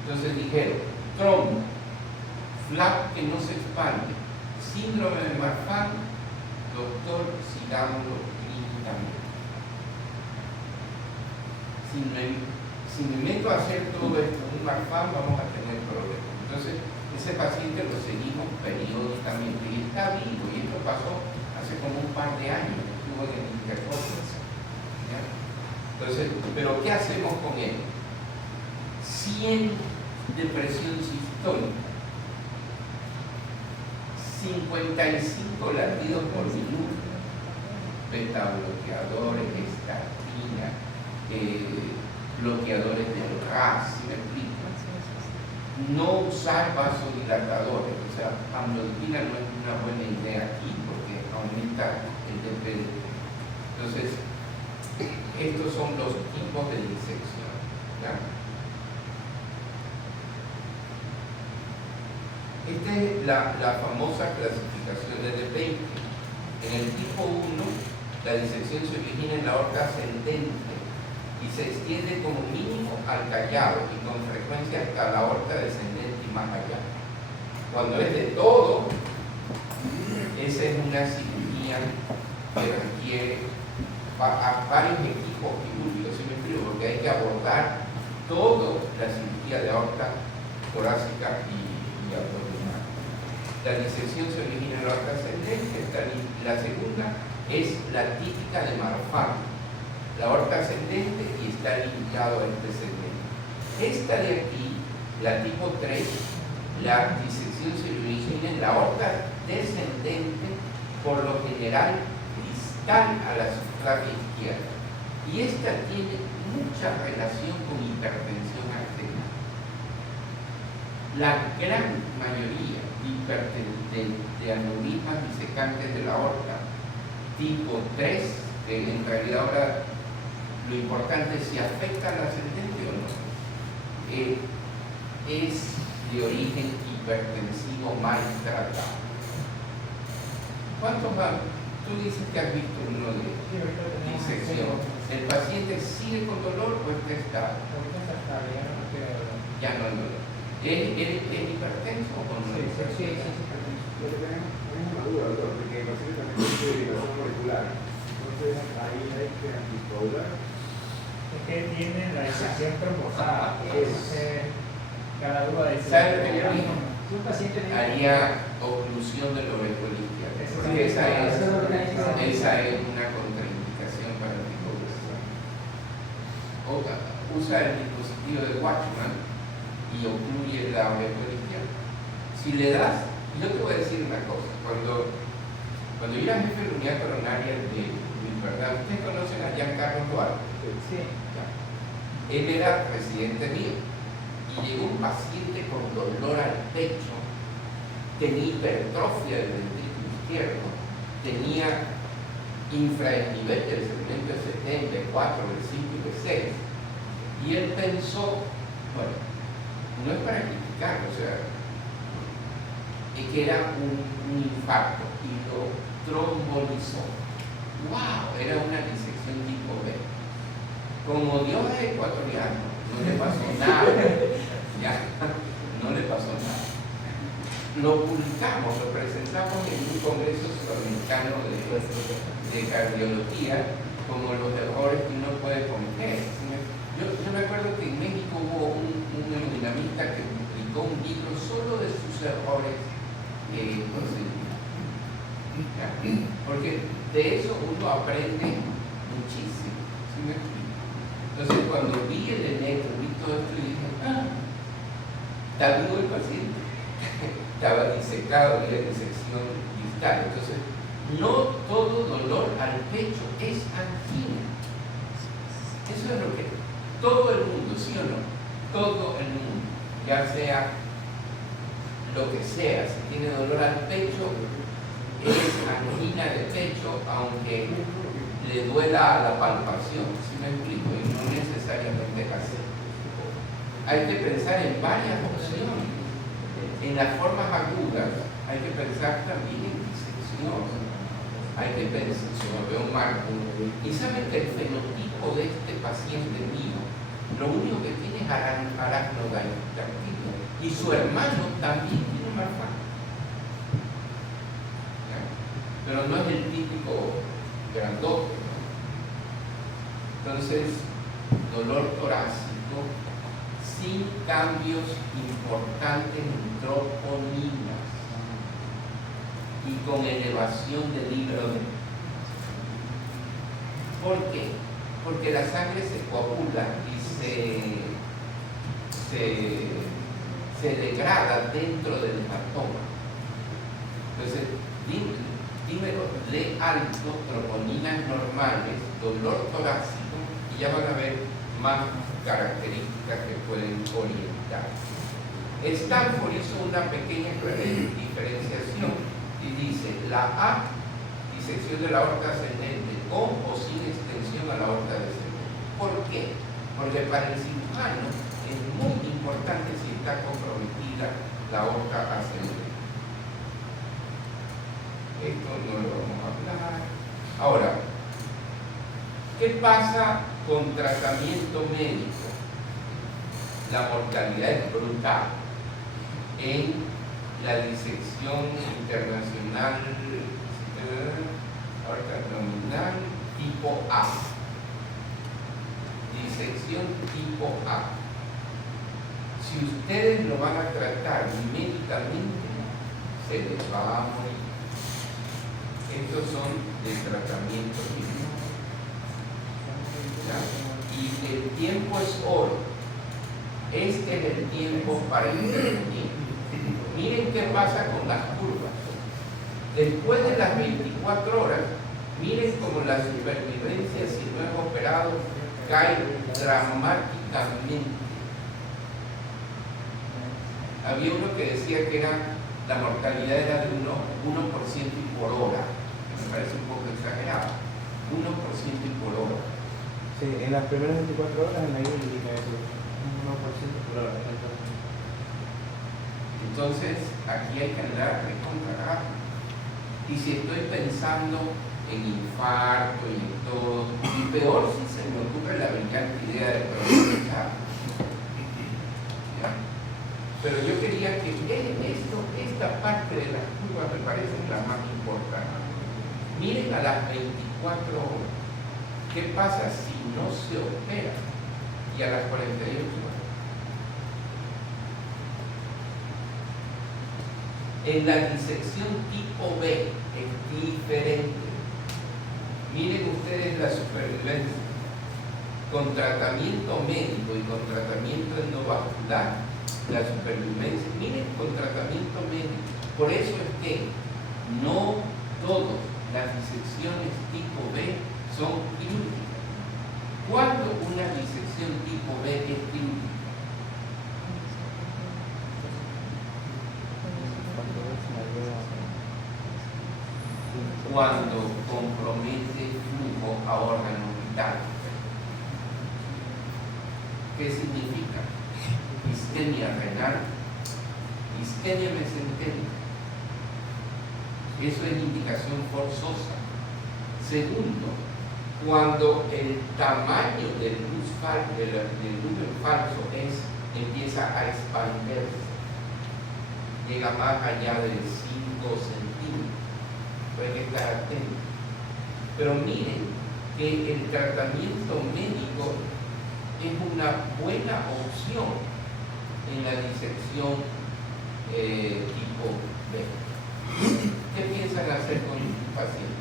Entonces dijeron, trombo, FLAP que no se expande, síndrome de Marfan, doctor, sigámoslo clínicamente. Si me meto a hacer todo esto en un Marfan, vamos a tener problemas. Entonces, ese paciente lo seguimos periódicamente y está vivo, y esto pasó hace como un par de años, estuvo en el intercostas. Entonces, ¿pero qué hacemos con él? 100 de presión sistólica, 55 latidos por minuto, beta bloqueadores, estatina, bloqueadores del RAS, ¿sí me explico? No usar vasodilatadores, o sea, amlodipina no es una buena idea aquí porque aumenta el DPD. Entonces, estos son los tipos de disección, ¿ya? Esta es la famosa clasificación de De Baker. En el tipo 1, la disección se origina en la aorta ascendente y se extiende como mínimo al callado y con frecuencia hasta la aorta descendente y más allá. Cuando es de todo, esa es una cirugía que requiere a varios equipos quirúrgicos, ¿sí me explico? Porque hay que abordar toda la cirugía de aorta torácica y abdominal. La disección se origina en la aorta ascendente, la segunda es la típica de Marfan, la aorta ascendente y está linkado a este segmento. Esta de aquí, la tipo 3, la disección se origina en la aorta descendente, por lo general distal a la subclavia izquierda. Y esta tiene mucha relación con hipertensión arterial. La gran mayoría de aneurismas disecantes de la aorta tipo 3, que en realidad ahora lo importante es si afecta al ascendente o no, es de origen hipertensivo mal tratado. ¿Cuántos van? Tú dices que has visto uno de disección. ¿El paciente sigue con dolor o está estable? Ya no hay dolor. ¿Es hipertenso o no? Sí. Lo que tenemos una duda, doctor, porque el paciente también tiene debilidad molecular. Entonces, ahí hay que anticoagular. Es que tiene la disección trombosada. Cada duda de ¿Sabe lo que yo digo? Si un paciente Haría oclusión del oréculo izquierdo. Porque esa es una contraindicación para el anticoagulación. Usa el dispositivo de Watchman y ocluye la orécula izquierda. Si le das, yo te voy a decir una cosa, cuando yo era jefe de la unidad coronaria de ¿verdad? ¿Ustedes conocen a Giancarlo Duarte? Sí. Ya. Él era residente mío y y llegó un paciente con dolor al pecho, tenía hipertrofia del ventrículo izquierdo, tenía infranivel del segmento ST, B4, B5 y B6, y él pensó, bueno, no es para criticar, o sea, es que era un infarto y lo trombolizó. ¡Wow! Era una disección tipo B. Como Dios es ecuatoriano, no le pasó nada. Ya, no le pasó nada. Lo publicamos, lo presentamos en un congreso sudamericano de cardiología como los errores que uno puede cometer. Yo me acuerdo que en México hubo un hemodinamista que publicó un libro solo de sus errores procedimientos. Porque de eso uno aprende muchísimo. ¿Sí me explico? Entonces cuando vi el electro, vi todo esto y dije, está vivo el paciente. Estaba disecado de la disección distal. Entonces, no todo dolor al pecho es angina. Eso es lo que todo el mundo, ¿sí o no? Todo el mundo, ya sea lo que sea, si tiene dolor al pecho, es angina de pecho, aunque le duela a la palpación, ¿sí me explico? Y no necesariamente hacer. Hay que pensar en varias opciones. En las formas agudas hay que pensar también en disección. Hay que pensar, si me veo un marco, y saben que el fenotipo de este paciente mío, lo único que tiene es aracnodactilia, y su hermano también tiene marfan. Pero no es el típico grandote, ¿no? Entonces, dolor torácico sin cambios importantes en troponinas y con elevación del hígado. ¿Por qué? Porque la sangre se coagula y se degrada dentro del hematoma. Entonces, dímelo, lee alto, troponinas normales, dolor torácico, y ya van a ver más características que pueden orientar. Stanford hizo una pequeña diferenciación y dice, la A, disección de la aorta ascendente, con o sin extensión a la aorta descendente. ¿Por qué? Porque para el cirujano es muy importante si está comprometida la aorta ascendente. Esto no lo vamos a hablar. Ahora, ¿qué pasa con tratamiento médico? La mortalidad es brutal en la disección internacional aorta abdominal tipo A. Disección tipo A. Si ustedes lo van a tratar médicamente, se les va a morir. Estos son de tratamiento médico. Y el tiempo es oro. Este es el tiempo para intervenir. Miren qué pasa con las curvas. Después de las 24 horas, miren cómo la supervivencia, si no es operado, cae dramáticamente. Había uno que decía que la mortalidad era de 1% y por hora. Me parece un poco exagerado. 1% y por hora. Sí, en las primeras 24 horas en la IULICA es 1% por hora. Entonces, aquí hay que andar recontra. Y si estoy pensando en infarto y en todo, y peor si se me ocurre la brillante idea de progresar. Pero yo quería que esta parte de las curvas me parece la más importante. Miren a las 24 horas. ¿Qué pasa si no se opera? Y a las 48 horas. En la disección tipo B es diferente. Miren ustedes la supervivencia. Con tratamiento médico y con tratamiento endovascular, la supervivencia. Miren, con tratamiento médico. Por eso es que no todas las disecciones tipo B son quirúrgicas. ¿Cuándo una disección tipo B es quirúrgica? cuando compromete flujo a órganos vitales. ¿Qué significa? Isquemia renal, isquemia mesenterica. Eso es indicación forzosa. Segundo, cuando el tamaño del lumen falso empieza a expandirse, llega más allá de 5 centímetros, hay que estar atento. Pero miren que el tratamiento médico es una buena opción en la disección tipo B. ¿Qué piensan hacer con un paciente?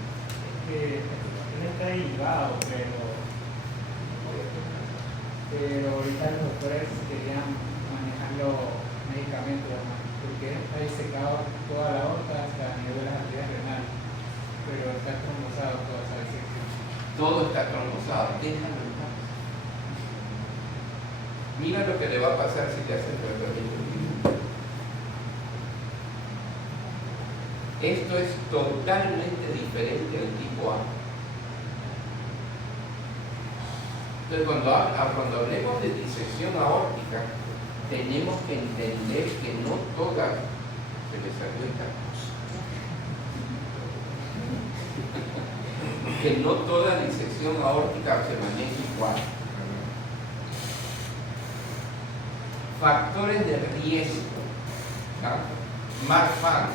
Él está ligado, pero ahorita los doctores querían manejarlo medicamentos, porque está disecado toda la aorta hasta el nivel de las arterias renales, pero está trombosado toda esa disección. Todo está trombosado, déjalo en paz. Mira lo que le va a pasar si le hacen tratamiento quirúrgico. Esto es totalmente diferente al tipo A. Entonces, cuando hablemos de disección aórtica, tenemos que entender que no toda, se le salió esta cosa, que no toda disección aórtica se maneja igual. Factores de riesgo. Marfan,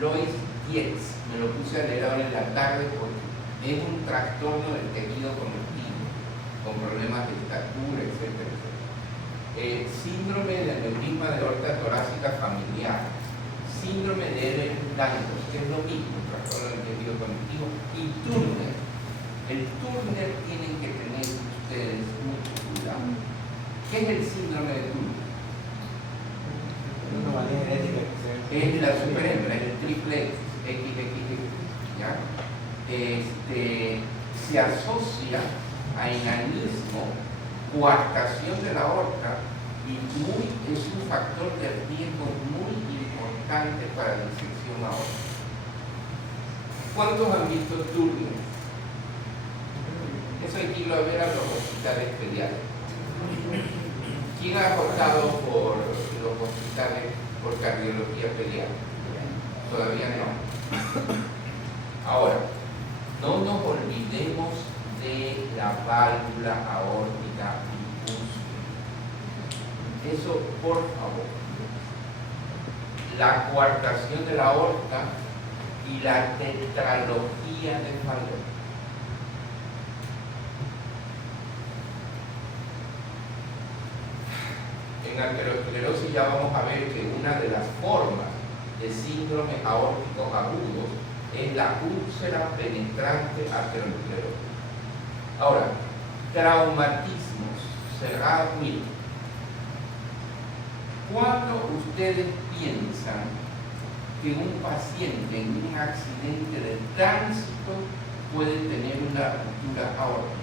Lois Dietz, me lo puse a leer ahora en la tarde porque es un trastorno del tejido conectivo, con problemas de estatura, etcétera, etcétera. Síndrome de aneurisma de aorta torácica familiar, síndrome de Ehlers-Danlos, que es lo mismo, trastorno del tejido conectivo, y Turner. El Turner tienen que tener ustedes mucho cuidado. ¿Qué es el síndrome de Turner? Una manera genética que Es la suprema, el triple XXX, ¿ya? Se asocia a enanismo, coartación de la aorta y es un factor de riesgo muy importante para la disección aórtica. ¿Cuántos han visto Turner? Eso hay que irlo a ver a los hospitales pediátricos. ¿Quién ha optado por los hospitales por cardiología pediátrica? Todavía no. Ahora, no nos olvidemos de la válvula aórtica bifurcada. Eso, por favor. La coartación de la aorta y la tetralogía de Fallot. En arteriosclerosis ya vamos a ver que una de las formas de síndrome aórtico agudo es la úlcera penetrante arteriosclerótica. Ahora, traumatismos cerrados. Miren, cuando ustedes piensan que un paciente en un accidente de tránsito puede tener una ruptura aórtica,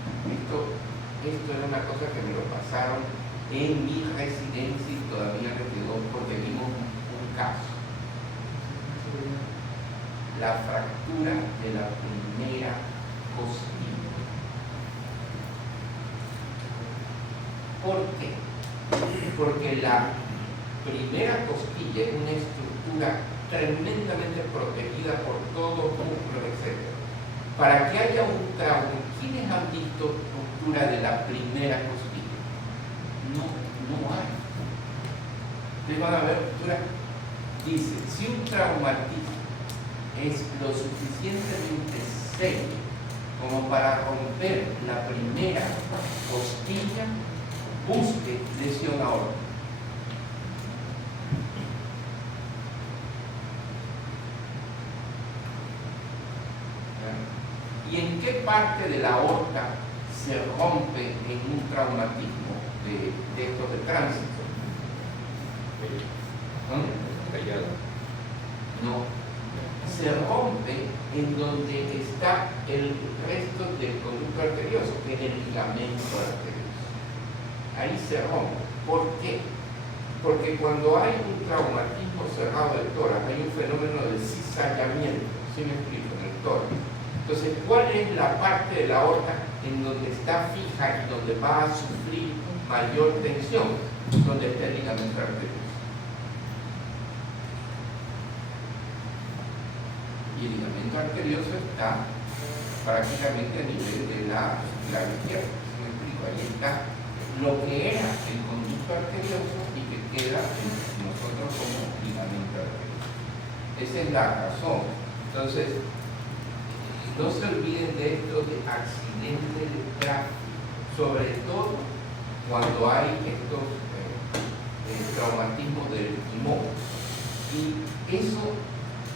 esto es una cosa que me lo pasaron en mi residencia y todavía me quedó porque vimos un caso. La fractura de la primera costilla. ¿Por qué? Porque la primera costilla es una estructura tremendamente protegida por todos los músculos, etc. Para que haya un trauma, ¿quiénes han visto ruptura de la primera costilla? No hay. Ustedes van a ver ruptura. Dice, si un traumatismo es lo suficientemente serio como para romper la primera costilla, busque lesión aórtica. ¿Y en qué parte de la aorta se rompe en un traumatismo de estos de tránsito? No. Se rompe en donde está el resto del conducto arterioso, que es el ligamento arterioso. Ahí se rompe. ¿Por qué? Porque cuando hay un traumatismo cerrado del tórax, hay un fenómeno de cizallamiento. ¿Sí me explico? En el conductor. Entonces, ¿cuál es la parte de la aorta en donde está fija y donde va a sufrir mayor tensión? Donde está el ligamento arterioso. Y el ligamento arterioso está prácticamente a nivel de la izquierda. ¿Sí me explico? Ahí está lo que era el conducto arterioso y que queda en nosotros como ligamento arterioso. Esa es la razón. Entonces, no se olviden de esto de accidentes de tráfico, sobre todo cuando hay estos traumatismos del timón. Y eso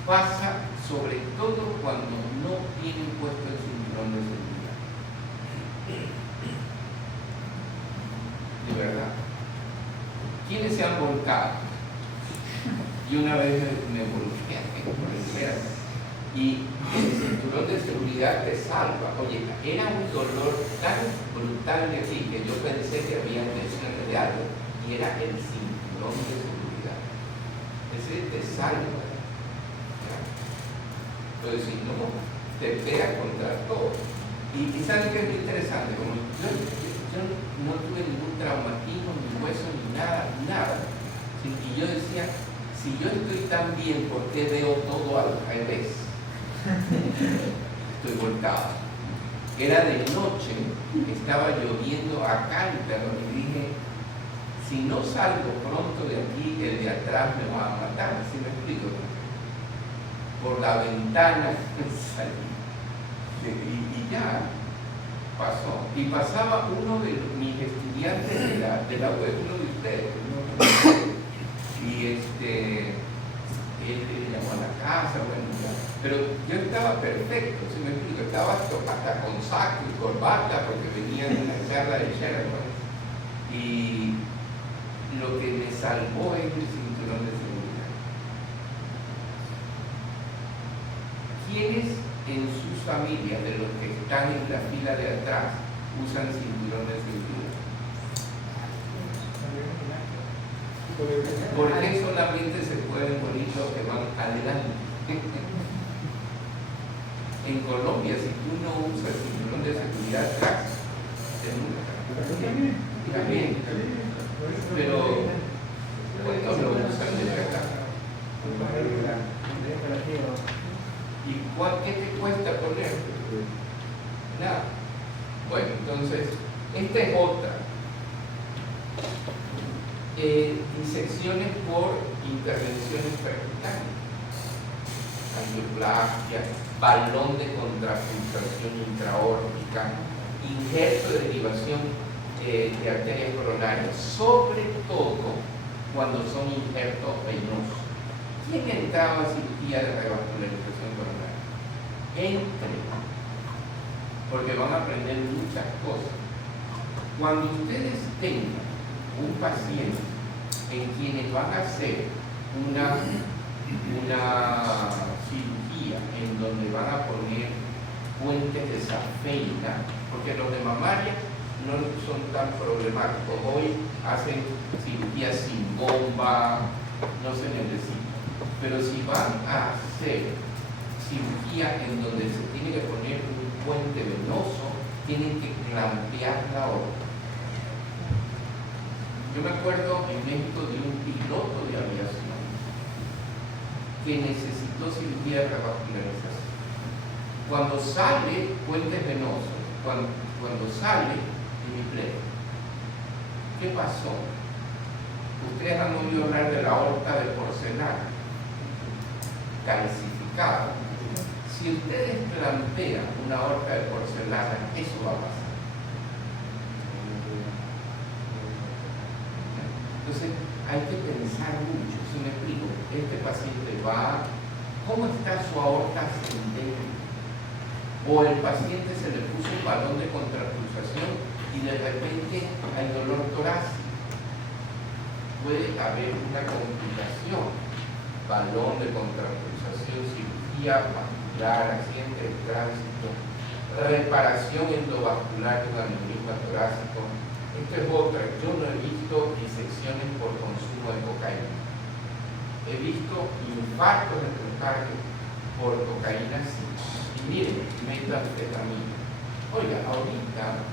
pasa sobre todo cuando no tienen puesto el cinturón de seguridad. De verdad. ¿Quiénes se han volcado? Y una vez me volqué por el cerro. Y el cinturón de seguridad te salva. Oye, era un dolor tan brutal de aquí que yo pensé que había lesiones de algo. Y era el cinturón de seguridad. Ese te salva. Entonces, si no, te pega contra todo. Y ¿saben qué es muy interesante? Como yo no tuve ningún traumatismo, ni hueso, ni nada. Y yo decía, si yo estoy tan bien, ¿por qué veo todo al revés? Estoy volcado. Era de noche, estaba lloviendo acá y dije, si no salgo pronto de aquí, el de atrás me va a matar. ¿Sí me explico? Por la ventana salí y ya pasó. Y pasaba uno de mis estudiantes de la web, uno de ustedes, y él le llamó a la casa, bueno, ya. Pero yo estaba perfecto, ¿sí me explico? Estaba hasta con saco y corbata porque venía de una charla de Sherman. Y lo que me salvó es el cinturón de seguridad. ¿Quiénes en sus familias, de los que están en la fila de atrás, usan cinturón de seguridad? ¿Por qué solamente se pueden morir los que van adelante? En Colombia, si tú no usas cinturón de seguridad atrás, te multan. También. Pero, pues no lo usan de verdad. ¿Y qué te cuesta poner? Nada. Bueno, entonces, esta es otra. Disecciones por intervenciones percutánea, angioplastia, balón de contrapulsación intraórtica, injerto de derivación de arterias coronarias, sobre todo cuando son injertos venosos. ¿Quién entraba a cirugía de revascularización coronaria? Entre, porque van a aprender muchas cosas. Cuando ustedes tengan un paciente en quienes van a hacer una cirugía en donde van a poner puentes de safena, porque los de mamaria no son tan problemáticos. Hoy hacen cirugía sin bomba, no se necesita. Pero si van a hacer cirugía en donde se tiene que poner un puente venoso, tienen que clampear la aorta. Yo me acuerdo en México de un piloto de aviación que necesitó cirugía de revascularización. Cuando sale puentes venosos, cuando sale hemipleo, ¿qué pasó? Ustedes han oído hablar de la aorta de porcelana calcificada. Si ustedes plantean una aorta de porcelana, eso va a pasar. Entonces hay que pensar mucho. Si me explico, este paciente va, ¿cómo está su aorta ascendente? O el paciente se le puso un balón de contrapulsación y de repente hay dolor torácico. Puede haber una complicación. Balón de contrapulsación, cirugía vascular, accidente de tránsito, reparación endovascular de un aneurisma torácico. Esto es otra. Yo no he visto disecciones por consumo de cocaína. He visto infartos de miocardio por cocaína sí. Y miren, metanfetamina. Oiga, ahorita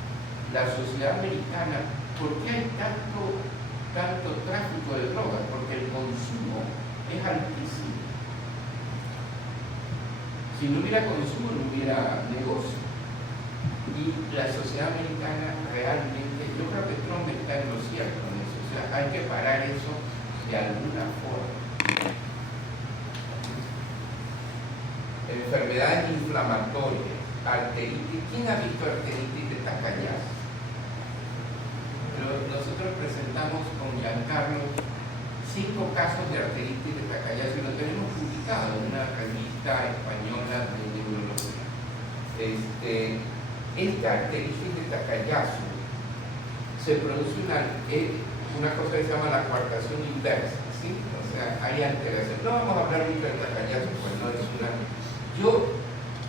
la sociedad americana, ¿por qué hay tanto tráfico de drogas? Porque el consumo es altísimo. Si no hubiera consumo, no hubiera negocio. Y la sociedad americana realmente, yo creo que Trump está en lo cierto en eso. O sea, hay que parar eso de alguna forma. Enfermedades inflamatorias, arteritis. ¿Quién ha visto arteritis de Takayama? Pero nosotros presentamos con Giancarlo 5 casos de arteritis de Takayama y lo tenemos publicado en una revista española de neurología. Esta arteritis de Takayasu se produce una cosa que se llama la coartación inversa, ¿sí? O sea, hay alteración. No vamos a hablar mucho de Takayasu, pues no es una... Yo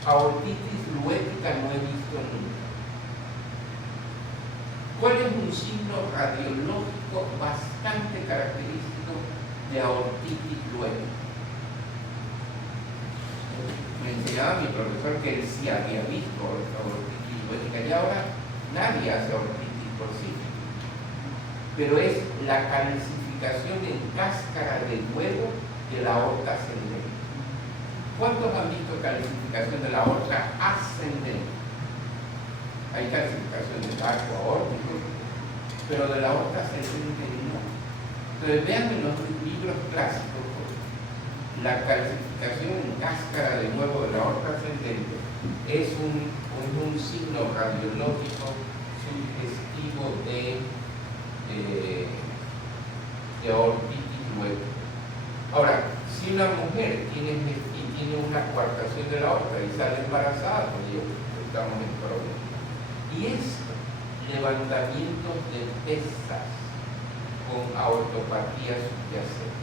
aortitis luética no he visto nunca. ¿Cuál es un signo radiológico bastante característico de aortitis luética? Me enseñaba mi profesor que él sí había visto aortitis luética y ahora nadie hace aortitis por sí. Pero es la calcificación en cáscara de huevo de la aorta ascendente. ¿Cuántos han visto calcificación de la aorta ascendente? Hay calcificación del arco aórtico, pero de la aorta ascendente no. Entonces vean en los libros clásicos, la calcificación en cáscara de huevo de la aorta ascendente es un signo radiológico sugestivo de aortitis luética. Ahora, si una mujer tiene una coartación de la aorta y sale embarazada, pues ya estamos en problema. Y es levantamientos de pesas con aortopatía subyacente.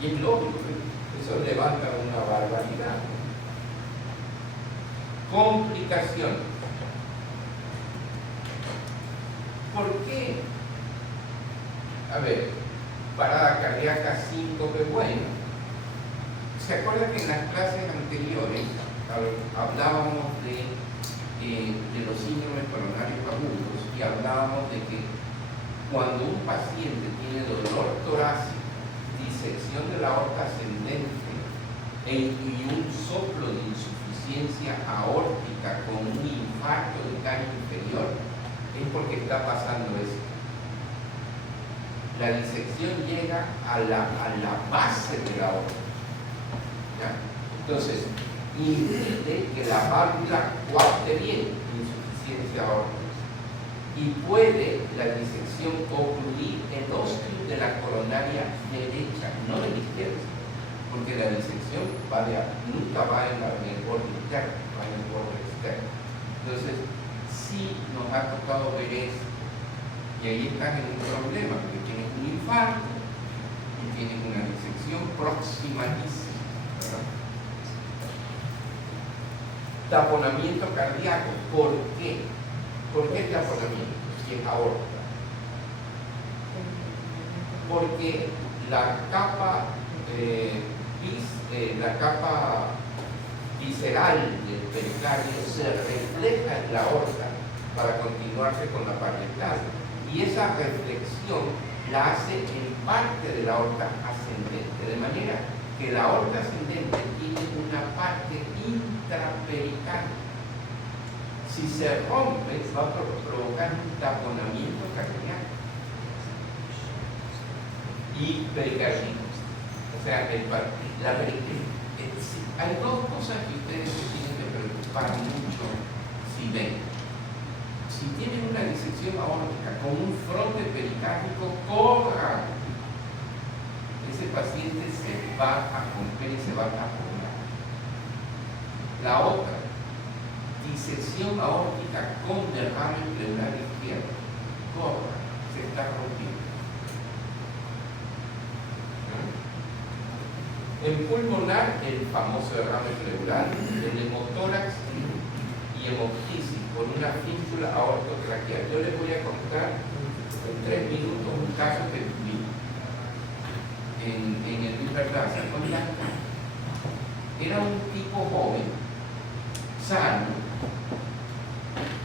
Y es lógico, eso levanta una barbaridad. Complicaciones. ¿Por qué? A ver, parada cardíaca 5, que bueno. ¿Se acuerdan que en las clases anteriores hablábamos de los síndromes coronarios agudos y hablábamos de que cuando un paciente tiene dolor torácico, disección de la aorta ascendente y un soplo de insuficiencia aórtica con un infarto de caño inferior, es porque está pasando esto. La disección llega a la base de la aorta. ¿Ya? Entonces, impide que la válvula cuarte bien, insuficiencia aórtica. Y puede la disección ocluir el óseo de la coronaria derecha, no de la izquierda, porque la disección nunca va en el borde interno, va en el borde externo. Entonces, sí nos ha tocado ver esto. Y ahí están en un problema, porque tienen un infarto y tienen una disección proximalísima, ¿verdad? Taponamiento cardíaco. ¿Por qué? ¿Por qué taponamiento? Si es aorta. Porque la capa visceral del pericardio se refleja en la aorta para continuarse con la parietal. Y esa reflexión la hace en parte de la aorta ascendente, de manera que la aorta ascendente tiene una parte intraperical. Si se rompe, va a provocar un taponamiento cardíaco y pericarditis. O sea, hay dos cosas que ustedes se tienen que preocupar mucho si ven. Si tienen una disección aórtica con un fronte pericárdico, corran. Ese paciente se va a romper y se va a taponar. La otra, disección aórtica con derrame pleural izquierdo. Corran, se está rompiendo. En pulmonar, el famoso derrame pleural, el hemotórax y hemoptisis con una fístula aortotraqueal. Yo les voy a contar en 3 minutos un caso que viví en el Hiperplaza con Blanca. Era un tipo joven, sano,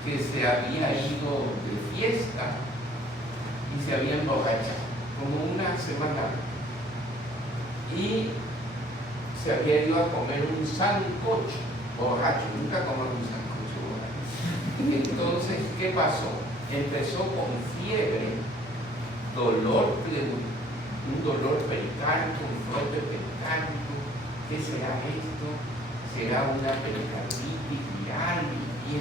que se había ido de fiesta y se había emborrachado como una semana y se había ido a comer un sancocho borracho. Nunca coman un sancocho borracho. Entonces, ¿qué pasó? Empezó con fiebre, un dolor pericárdico, un frote pericárdico. ¿Qué será esto? ¿Será una pericarditis viral? Y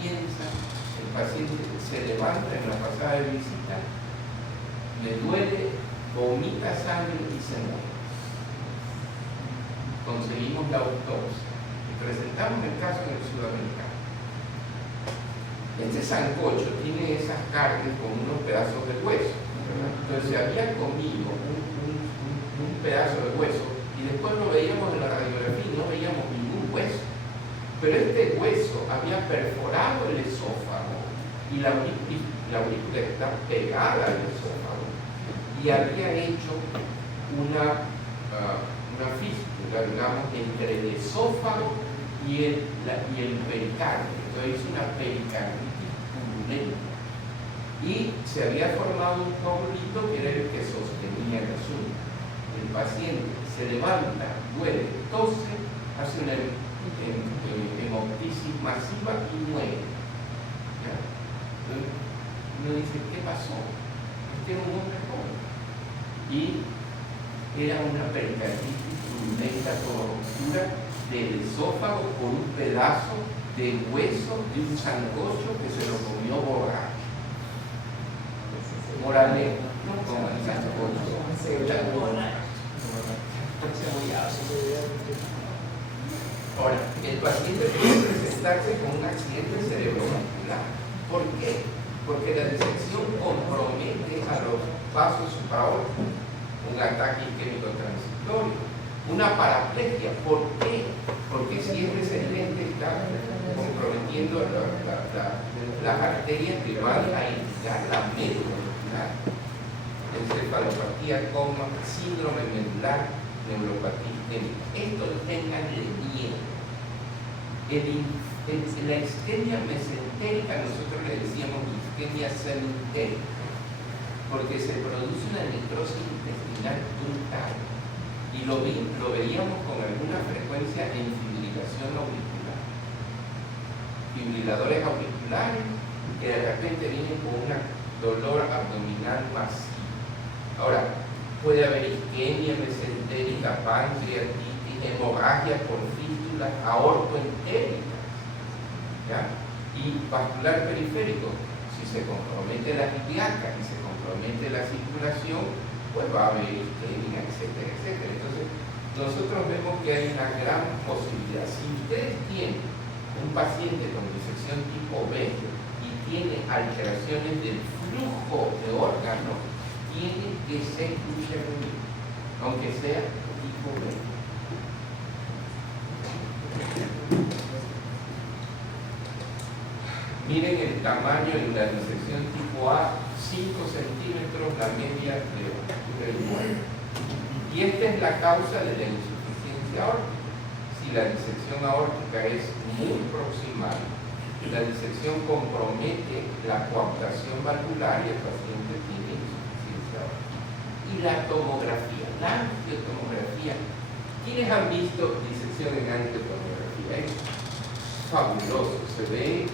piensa, el paciente se levanta en la pasada de visita, le duele, vomita sangre y se muere. Conseguimos la autopsia y presentamos el caso en el sudamericano. Este sancocho tiene esas carnes con unos pedazos de hueso, ¿verdad? Entonces se había comido un pedazo de hueso y después lo veíamos en la radiografía y no veíamos ningún hueso. Pero este hueso había perforado el esófago y la aurícula está pegada al esófago y había hecho una fístula, digamos, entre el esófago y el pericardio. Entonces hizo una pericarditis purulenta y se había formado un coágulo que era el que sostenía el asunto. El paciente se levanta, duele, tose, hace una hemoptisis masiva y muere. ¿Ya? Entonces uno dice, ¿qué pasó? Este era un hombre joven y era una pericarditis purulenta por ruptura del esófago por un pedazo de hueso de un sancocho que se lo comió borracho. Moraleja, no coman sancocho. Ahora, el paciente puede presentarse con un accidente cerebrovascular. ¿Por qué? Porque la disección compromete a los vasos supraórticos, un ataque isquémico transitorio, una paraplegia. ¿Por qué? Porque si es descendente está comprometiendo las arterias que van a irrigar la médula muscular. Encefalopatía, coma, síndrome medular, neuropatía isquémica. Esto tenganle miedo. La isquemia mesentérica, nosotros le decíamos isquemia semintérica, porque se produce una necrosis intestinal brutal. Y lo veíamos con alguna frecuencia en fibrilación auricular. Fibriladores auriculares que de repente vienen con un dolor abdominal masivo. Ahora, puede haber isquemia mesentérica, pancreatitis, hemorragia por fístulas aortoentéricas, ¿ya? Y vascular periférico, si se compromete la ilíaca y se compromete la circulación, pues va a haber isquemia, etcétera, etcétera. Entonces, nosotros vemos que hay una gran posibilidad. Si ustedes tienen un paciente con disección tipo B y tiene alteraciones del flujo de órganos, tiene que ser luchador, aunque sea tipo B. Miren el tamaño en la disección tipo A, 5 centímetros, la media de altura igual. Y esta es la causa de la insuficiencia aórtica. Si la disección aórtica es muy proximal, la disección compromete la coaptación valvular y el paciente tiene insuficiencia aórtica. Y la tomografía, la angiotomografía. ¿Quiénes han visto disección en angiotomografía? Es fabuloso, se ve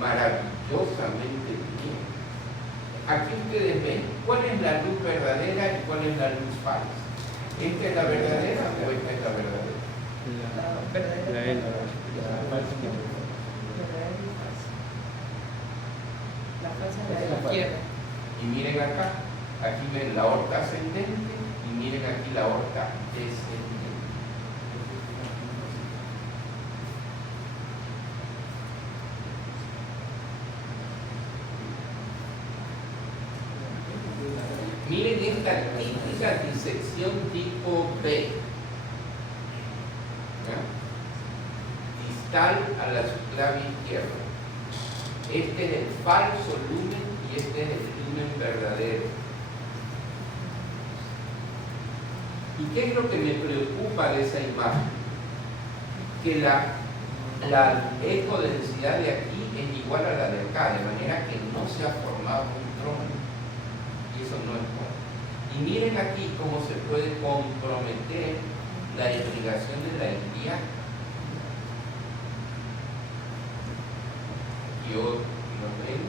maravillosamente bien. Aquí ustedes ven cuál es la luz verdadera y cuál es la luz falsa. ¿Esta es la verdadera o esta es la verdadera? La falsa es la de la izquierda. Y miren acá, aquí ven la aorta ascendente y miren aquí la aorta descendente. Miren esta típica disección tipo B. ¿Ya? Distal a la subclavia izquierda. Este es el falso lumen y este es el lumen verdadero. ¿Y qué es lo que me preocupa de esa imagen? que la ecodensidad de aquí es igual a la de acá, de manera que no se ha formado un trono. Y eso no es bueno. Y miren aquí cómo se puede comprometer la irrigación de la India. Aquí otro, ¿lo ven?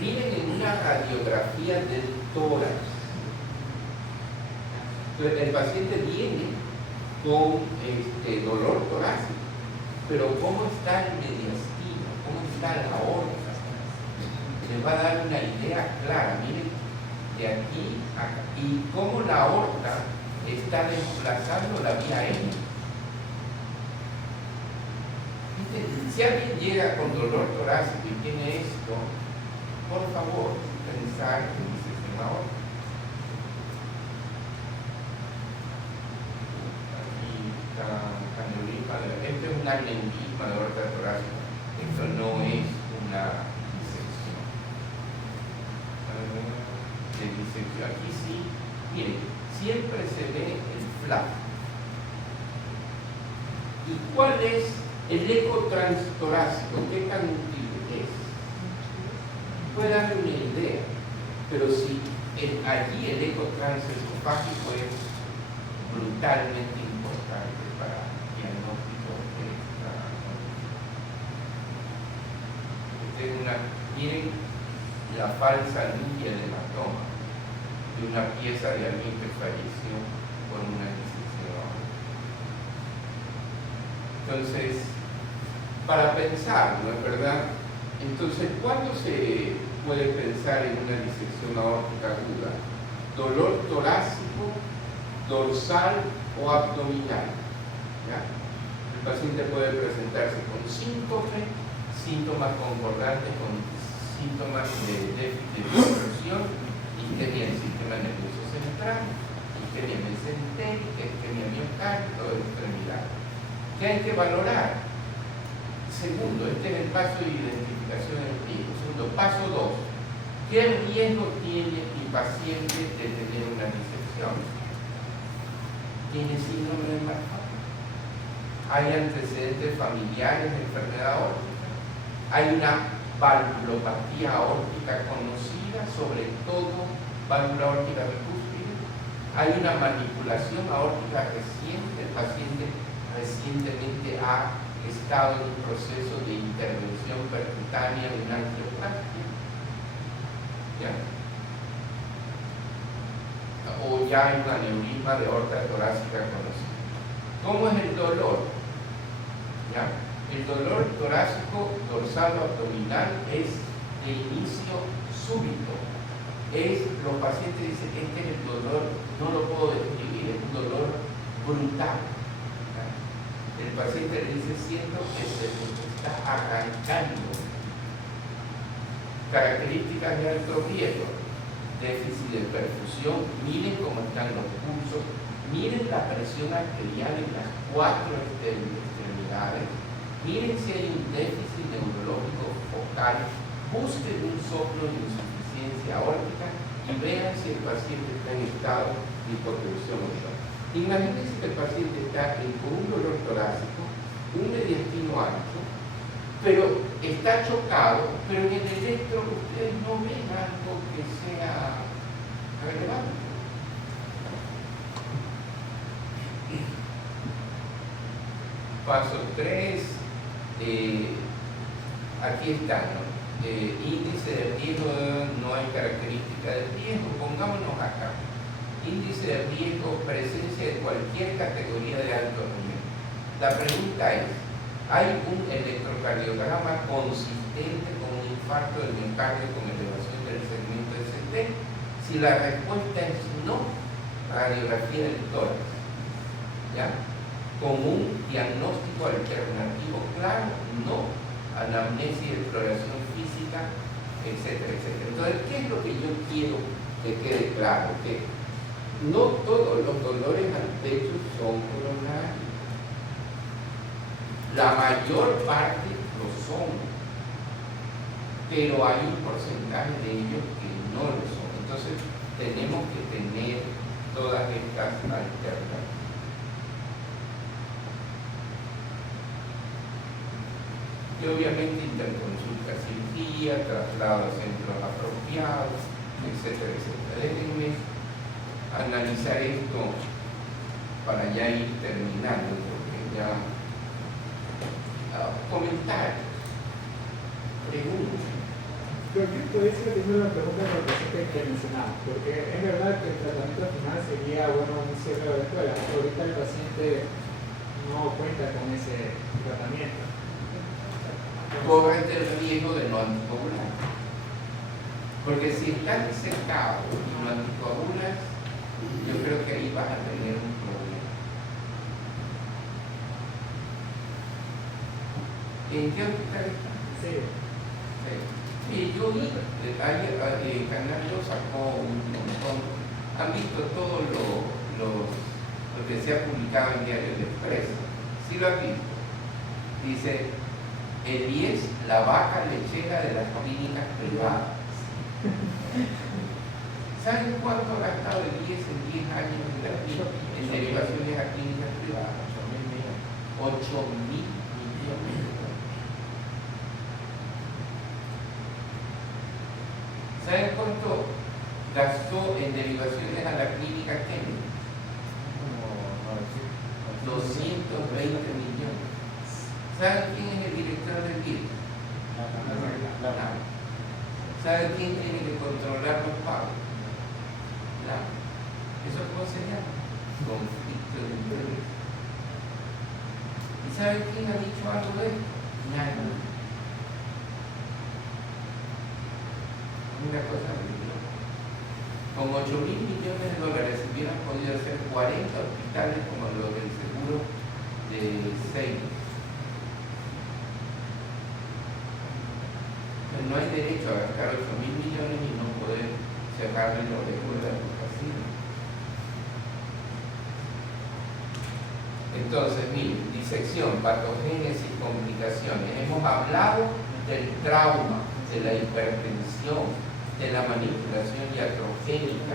Miren en una radiografía del tórax. Entonces, el paciente viene con dolor torácico, pero ¿cómo está el mediastino? ¿Cómo está la aorta? Les va a dar una idea clara. Miren, de aquí a acá. Y cómo la aorta está desplazando la vía N. Si alguien llega con dolor torácico y tiene esto, por favor, pensar en mi sistema aórtico. Aquí está aneurisma. Esto es un aneurisma de aorta torácica. Esto no es una disección. De disección. Aquí sí, miren, siempre se ve el flap. ¿Y cuál es el eco transtorácico? ¿Qué tan útil es? Puede darle una idea, pero si allí el eco transesofágico es brutalmente importante para el diagnóstico de esta. Miren la falsa luz del hematoma de una pieza de alguien que falleció con una disección. Entonces, para pensar, ¿no es verdad? Entonces, ¿cuándo se puede pensar en una disección aórtica aguda? Dolor torácico, dorsal o abdominal. ¿Ya? El paciente puede presentarse con síncope, síntomas concordantes con síntomas de déficit de perfusión, isquemia del sistema nervioso central, isquemia mesentérica, isquemia miocárdica o de extremidad. ¿Qué hay que valorar? Segundo, este es el paso de identificación del riesgo. Segundo, paso 2. ¿Qué riesgo tiene mi paciente de tener una disección? ¿Tiene síndrome de Marfan? ¿Hay antecedentes familiares de enfermedad aórtica? ¿Hay una valvulopatía aórtica conocida, sobre todo válvula aórtica bicúspide? ¿Hay una manipulación aórtica reciente? El paciente recientemente ha estado en un proceso de intervención percutánea de una angioplastia. ¿Ya? O ya hay un aneurisma de aorta torácica conocido. ¿Cómo es el dolor? ¿Ya? El dolor torácico dorsal o abdominal es de inicio súbito. Los pacientes dicen que este es el dolor, no lo puedo describir, es un dolor brutal. ¿Ya? El paciente le dice, siento que se me está arrancando. Características de alto riesgo: déficit de perfusión. Miren cómo están los pulsos, miren la presión arterial en las 4 extremidades. Miren si hay un déficit neurológico focal, busquen un soplo de insuficiencia aórtica y vean si el paciente está en estado de hipotensión o no. Imagínense que el paciente está con un dolor torácico, un mediastino ancho, pero está chocado, pero en el electro ustedes no ven algo que sea relevante. Paso 3. Aquí está, ¿no? Índice de riesgo, no hay característica de riesgo, pongámonos acá. Índice de riesgo, presencia de cualquier categoría de alto nivel. La pregunta es, ¿hay un electrocardiograma consistente con un infarto del miocardio con elevación del segmento ST? Si la respuesta es no, radiografía del tórax. ¿Ya? Con un diagnóstico alternativo claro, no, anamnesis y exploración física, etcétera, etcétera. Entonces, ¿qué es lo que yo quiero que quede claro? Que no todos los dolores al pecho son coronarios. La mayor parte lo son, pero hay un porcentaje de ellos que no lo son. Entonces, tenemos que tener todas estas alternativas. Y obviamente interconsulta cirugía, traslado a centros apropiados, etcétera, etcétera. Déjenme analizar esto para ya ir terminando, porque ya comentarios, preguntas. Creo que puede ser una pregunta de lo que mencionaba, porque es verdad que el tratamiento final sería bueno un cierre de escuela. Ahorita el paciente no cuenta con ese tratamiento. Corre el riesgo de no anticoagular. Porque si estás disecado y no anticoagulas, yo creo que ahí vas a tener un problema. ¿En qué hospital está? Sí. Sí, yo vi, Canal 2 sacó un montón. ¿Han visto todo lo que se ha publicado en Diario del Expreso? ¿Sí lo han visto? Dice, el IES, la vaca lechera de las clínicas privadas. ¿Saben cuánto ha gastado el IES en 10 años en derivaciones a clínicas privadas? 8.000 millones de dólares. ¿Saben cuánto gastó en derivaciones a la clínica Kennedy? 220 millones. ¿Saben quién es el director del BID? ¿Saben quién tiene que controlar los pagos? ¿Eso cómo se llama? Conflicto de interés. ¿Y saben quién ha dicho algo de esto? Nadie. Una cosa ridícula. Con 8.000 millones de dólares se hubieran podido hacer 40 hospitales como los del seguro de Seymour. No hay derecho a gastar 8.000 millones y no poder cerrarle los recuerdos a los casinos. Entonces, miren, disección, patogénesis, complicaciones. Hemos hablado del trauma, de la hipertensión, de la manipulación iatrogénica,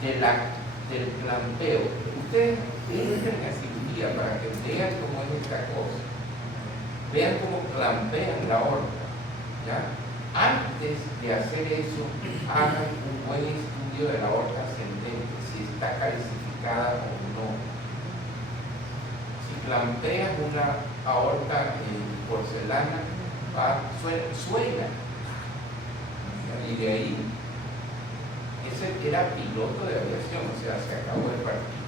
del clampeo. Ustedes entren a cirugía para que vean cómo es esta cosa. Vean cómo clampean la aorta. ¿Ya? Antes de hacer eso, hagan un buen estudio de la aorta ascendente, si está calcificada o no. Si clampeas una aorta en porcelana, suena. Y de ahí, ese era piloto de aviación, o sea, se acabó el partido.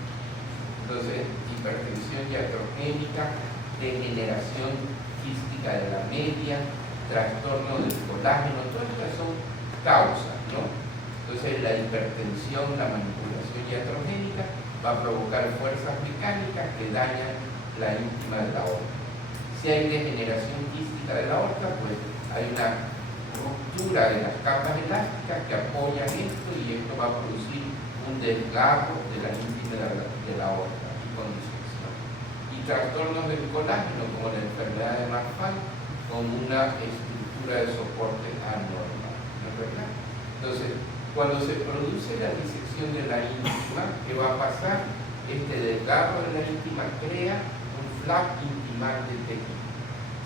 Entonces, hipertensión iatrogénica, degeneración quística de la media, trastorno del colágeno, todas estas son causas, ¿no? Entonces la hipertensión, la manipulación iatrogénica va a provocar fuerzas mecánicas que dañan la íntima de la aorta. Si hay degeneración quística de la aorta, pues hay una ruptura de las capas elásticas que apoyan esto y esto va a producir un desgarro de la íntima de la aorta y con disfunción. Y trastornos del colágeno como la enfermedad de Marfan, con una estructura de soporte anormal, ¿no es verdad? Entonces, cuando se produce la disección de la íntima, ¿qué va a pasar? Este desgarro de la íntima crea un flap intimal de tejido.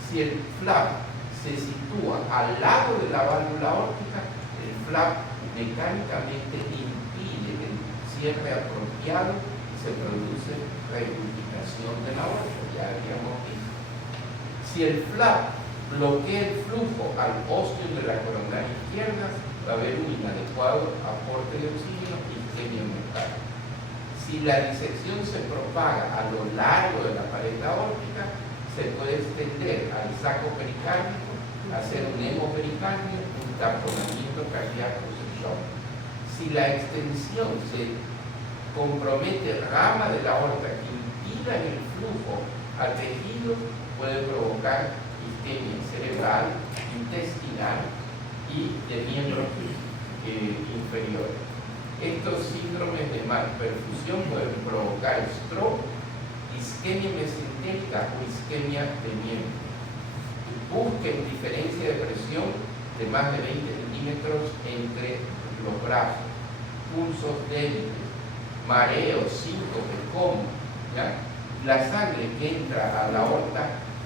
Si el flap se sitúa al lado de la válvula aórtica, el flap mecánicamente impide el cierre apropiado y se produce regurgitación de la aorta. Ya habíamos visto. Si el flap bloquea el flujo al ósteo de la coronaria izquierda, va a haber un inadecuado aporte de oxígeno y isquemia miocardial. Si la disección se propaga a lo largo de la pared aórtica, se puede extender al saco pericárdico, hacer un hemopericardio, un taponamiento cardíaco sin shock. Si la extensión se compromete rama de la aorta que impida el flujo al tejido, puede provocar isquemia cerebral, intestinal y de miembros inferiores. Estos síndromes de malperfusión pueden provocar stroke, isquemia mesentérica o isquemia de miembros. Busquen diferencia de presión de más de 20 milímetros entre los brazos, pulsos débiles, mareos, síncope, coma. ¿Ya? La sangre que entra a la aorta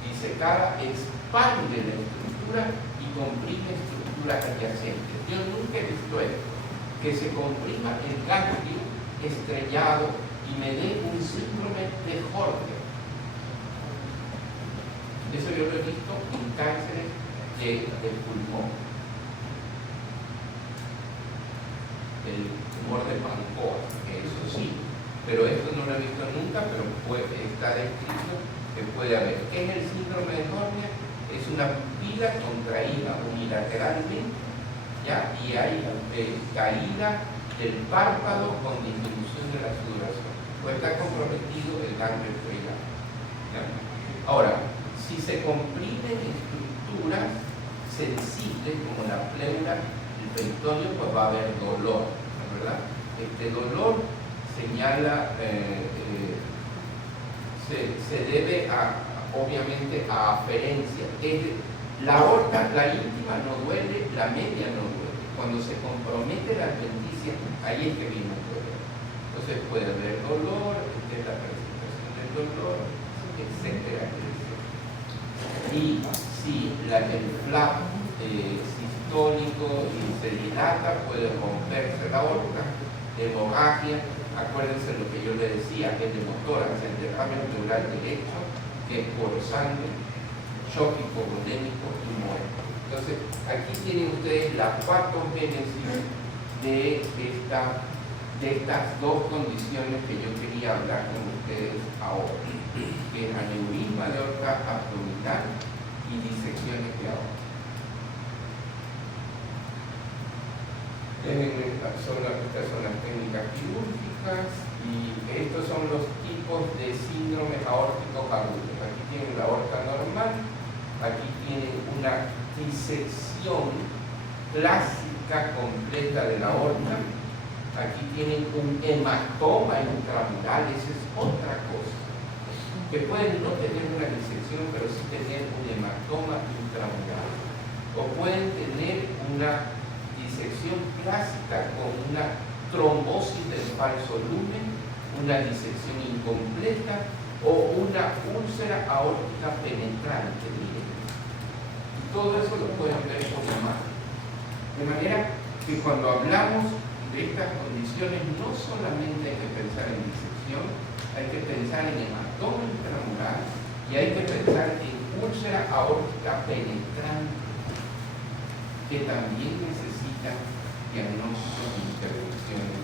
disecada es expande la estructura y comprime estructuras adyacentes. Yo nunca he visto esto, que se comprima el ganglio estrellado y me dé un síndrome de Horner. Eso yo lo he visto en cánceres de pulmón. El tumor de Pancoa, que eso sí, pero esto no lo he visto nunca, pero está descrito que puede haber. ¿Qué es el síndrome de Horner? Es una pupila contraída unilateralmente, ¿ya? Y hay caída del párpado con disminución de la sudoración. Pues está comprometido el ganglio estriado, ¿ya? Ahora, si se comprimen estructuras sensibles como la pleura, el peritoneo, pues va a haber dolor, ¿no? ¿Verdad? Este dolor señala, se debe obviamente a aferencia. La aorta, la íntima no duele, la media no duele. Cuando se compromete la adventicia, ahí es que viene el dolor. Entonces puede haber dolor, esta es la presentación del dolor, etcétera, etcétera. Y si el flap sistólico y se dilata, puede romperse la aorta, hemorragia. Acuérdense lo que yo le decía, que es de motórax, el derrame pleural derecho, que es por sangre, shock hipovolémico y muerte. Entonces, aquí tienen ustedes la patogénesis de estas dos condiciones que yo quería hablar con ustedes ahora, que es aneurisma de aorta abdominal y disecciones de aorta. Estas son las técnicas quirúrgicas y estos son los tipos de síndromes aórticos agudos. Aquí tienen la aorta normal, aquí tienen una disección clásica completa de la aorta, aquí tienen un hematoma intramural, esa es otra cosa, que pueden no tener una disección pero sí tener un hematoma intramural, o pueden tener una disección clásica con una trombosis del falso lumen, una disección incompleta o una úlcera aórtica penetrante. Miren. Y todo eso lo pueden ver con la mano. De manera que cuando hablamos de estas condiciones no solamente hay que pensar en disección, hay que pensar en hematoma intramural y hay que pensar en úlcera aórtica penetrante, que también necesitan diagnósticos e intervenciones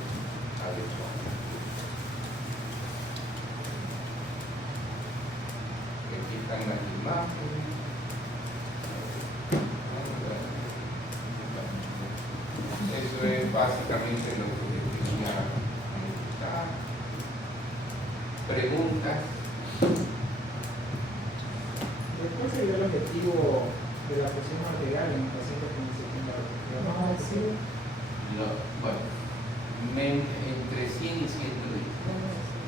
adecuadas. Aquí están las imágenes. Eso es básicamente lo que les quería comentar. ¿Preguntas? ¿Cuál sería el objetivo de la presión arterial en un paciente con disección de aorta? Bueno, entre 100 y 110,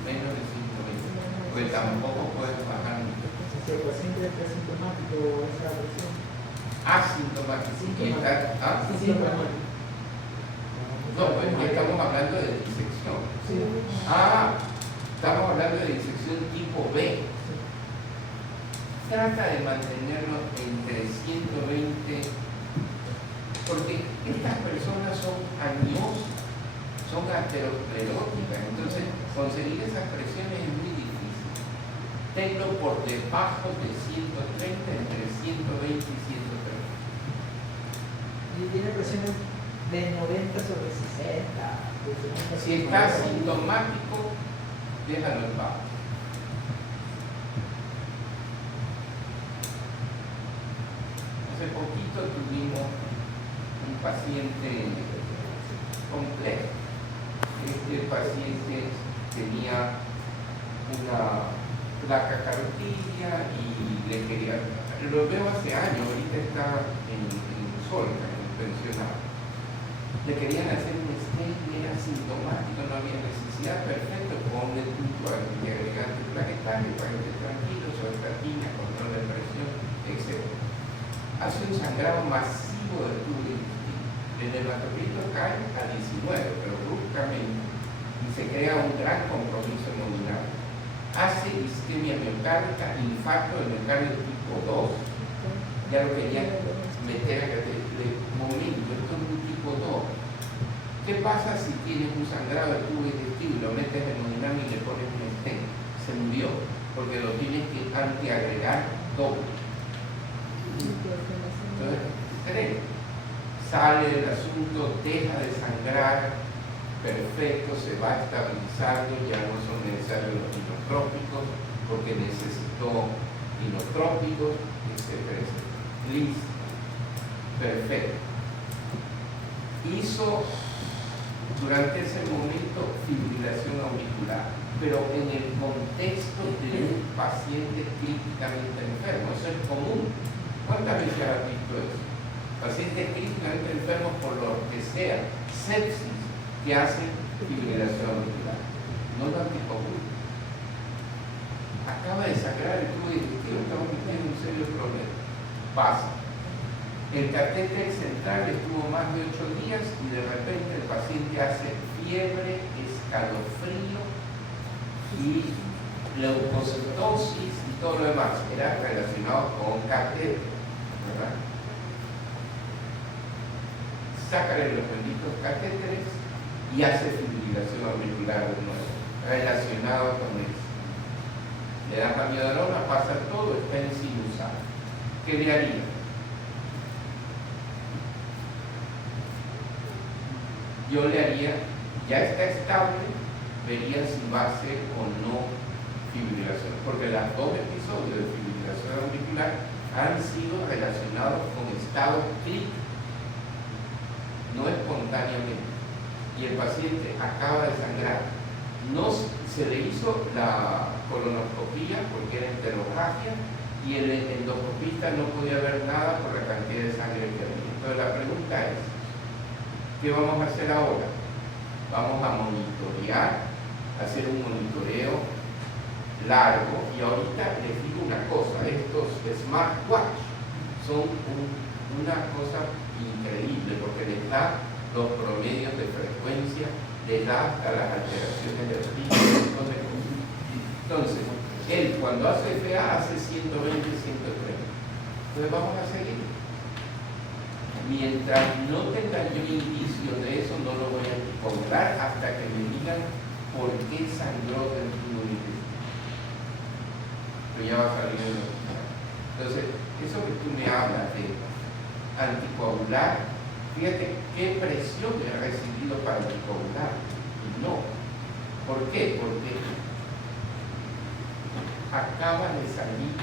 menos de 120, pues tampoco puedes bajar mucho. Si el paciente es asintomático, esa presión. Asintomático. Asintomático. No, pues ya estamos hablando de disección. Sí. Estamos hablando de disección tipo B. Trata de mantenerlo entre 120, porque estas personas son añosas, son ateroscleróticas, entonces conseguir esas presiones es muy difícil. Tenlo por debajo de 130, entre 120 y 130. Y tiene presiones de 90 sobre 60. Si está asintomático, déjalo en paz. Hace poquito tuvimos un paciente complejo. Este paciente tenía una placa carotidia y le quería, lo veo hace años, ahorita está en Solca, en el pensionado. Le querían hacer un stent, era sintomático, no había necesidad, perfecto, ponle tu agregante planetario para que esté tranquilo, soltatina, control de presión, etc. Hace un sangrado masivo del tubo intestino. El hematocrito cae a 19, pero bruscamente, y se crea un gran compromiso nodular. Hace isquemia miocárdica, infarto de miocardio tipo 2, ya lo querían meter a de momento, esto es un tipo 2. ¿Qué pasa si tienes un sangrado de tubo digestivo y lo metes en hemodinamia y le pones un stent? Se murió, porque lo tienes que antiagregar doble. Entonces, 3, sale del asunto, deja de sangrar, perfecto, se va estabilizando, ya no son necesarios los inotrópicos, porque necesitó inotrópicos, etcétera, etcétera. Listo, perfecto. Hizo durante ese momento fibrilación auricular, pero en el contexto de un paciente críticamente enfermo. Eso es común. ¿Cuántas veces has visto eso? Pacientes críticamente enfermos por lo que sea, sepsis, que hacen fibrilación auricular. No lo anticoagulan. Acaba de sangrar el tubo digestivo, estamos teniendo un serio problema. Pasa. El catéter central estuvo más de 8 días y de repente el paciente hace fiebre, escalofrío y leucocitosis y todo lo demás. Era relacionado con catéter, ¿verdad? Sácale los benditos catéteres y hace fibrilación auricular de nuevo, relacionado con eso. Le das amiodarona, pasa todo, está en sinusal. ¿Qué le haría? Yo le haría, ya está estable, vería si va a ser o no fibrilación, porque los 2 episodios de fibrilación auricular han sido relacionados con estados críticos, no espontáneamente, y el paciente acaba de sangrar. No se le hizo la colonoscopía porque era enterorragia y el endoscopista no podía ver nada por la cantidad de sangre que había. Entonces la pregunta es, ¿qué vamos a hacer ahora? Vamos a monitorear, hacer un monitoreo largo, y ahorita les digo una cosa, estos smartwatch son una cosa increíble porque les da los promedios de frecuencia, les da hasta las alteraciones del ritmo, un montón de cosas. Entonces, él cuando hace FA hace 120, 130. Entonces vamos a seguir. Mientras no tenga yo indicio de eso, no lo voy a anticoagular hasta que me digan por qué sangró del tubo digestivo. Pero ya va a salir en el hospital. Entonces, eso que tú me hablas de anticoagular, fíjate qué presión he recibido para anticoagular. Y no. ¿Por qué? Porque acaba de salir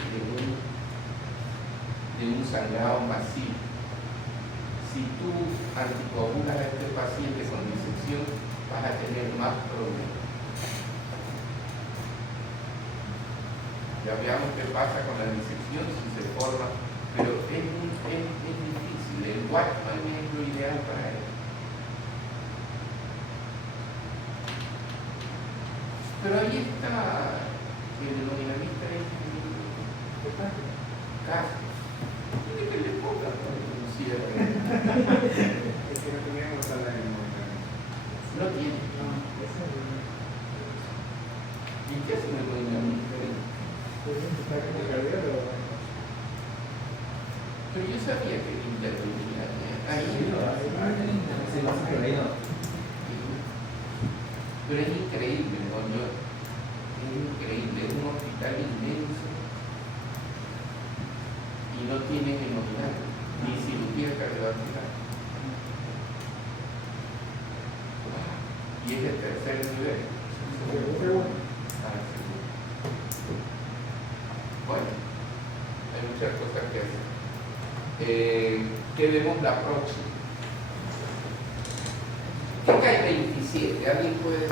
de un sangrado masivo. Si tú anticoagulas a este paciente con disección, vas a tener más problemas. Ya veamos qué pasa con la disección, si se forma, pero es difícil. El Watchman es lo ideal para él. Pero ahí está el hemodinamista Castro. Tiene que le ponga un cierre. Es que no teníamos sala de hemodinamia. No tiene. ¿Y qué hace un hemodinamista? Está como cardiólogo. Pero yo sabía que intervenía ahí. Sí, no, pero ahí no. Pero es increíble, ¿no? Es increíble, es un hospital inmenso y no tienen hemodinamia ni cirugía cardiovascular. Y es el 3er nivel. Bueno, hay muchas cosas que hacer. ¿Qué vemos la próxima? ¿Qué cae 27? ¿Alguien puede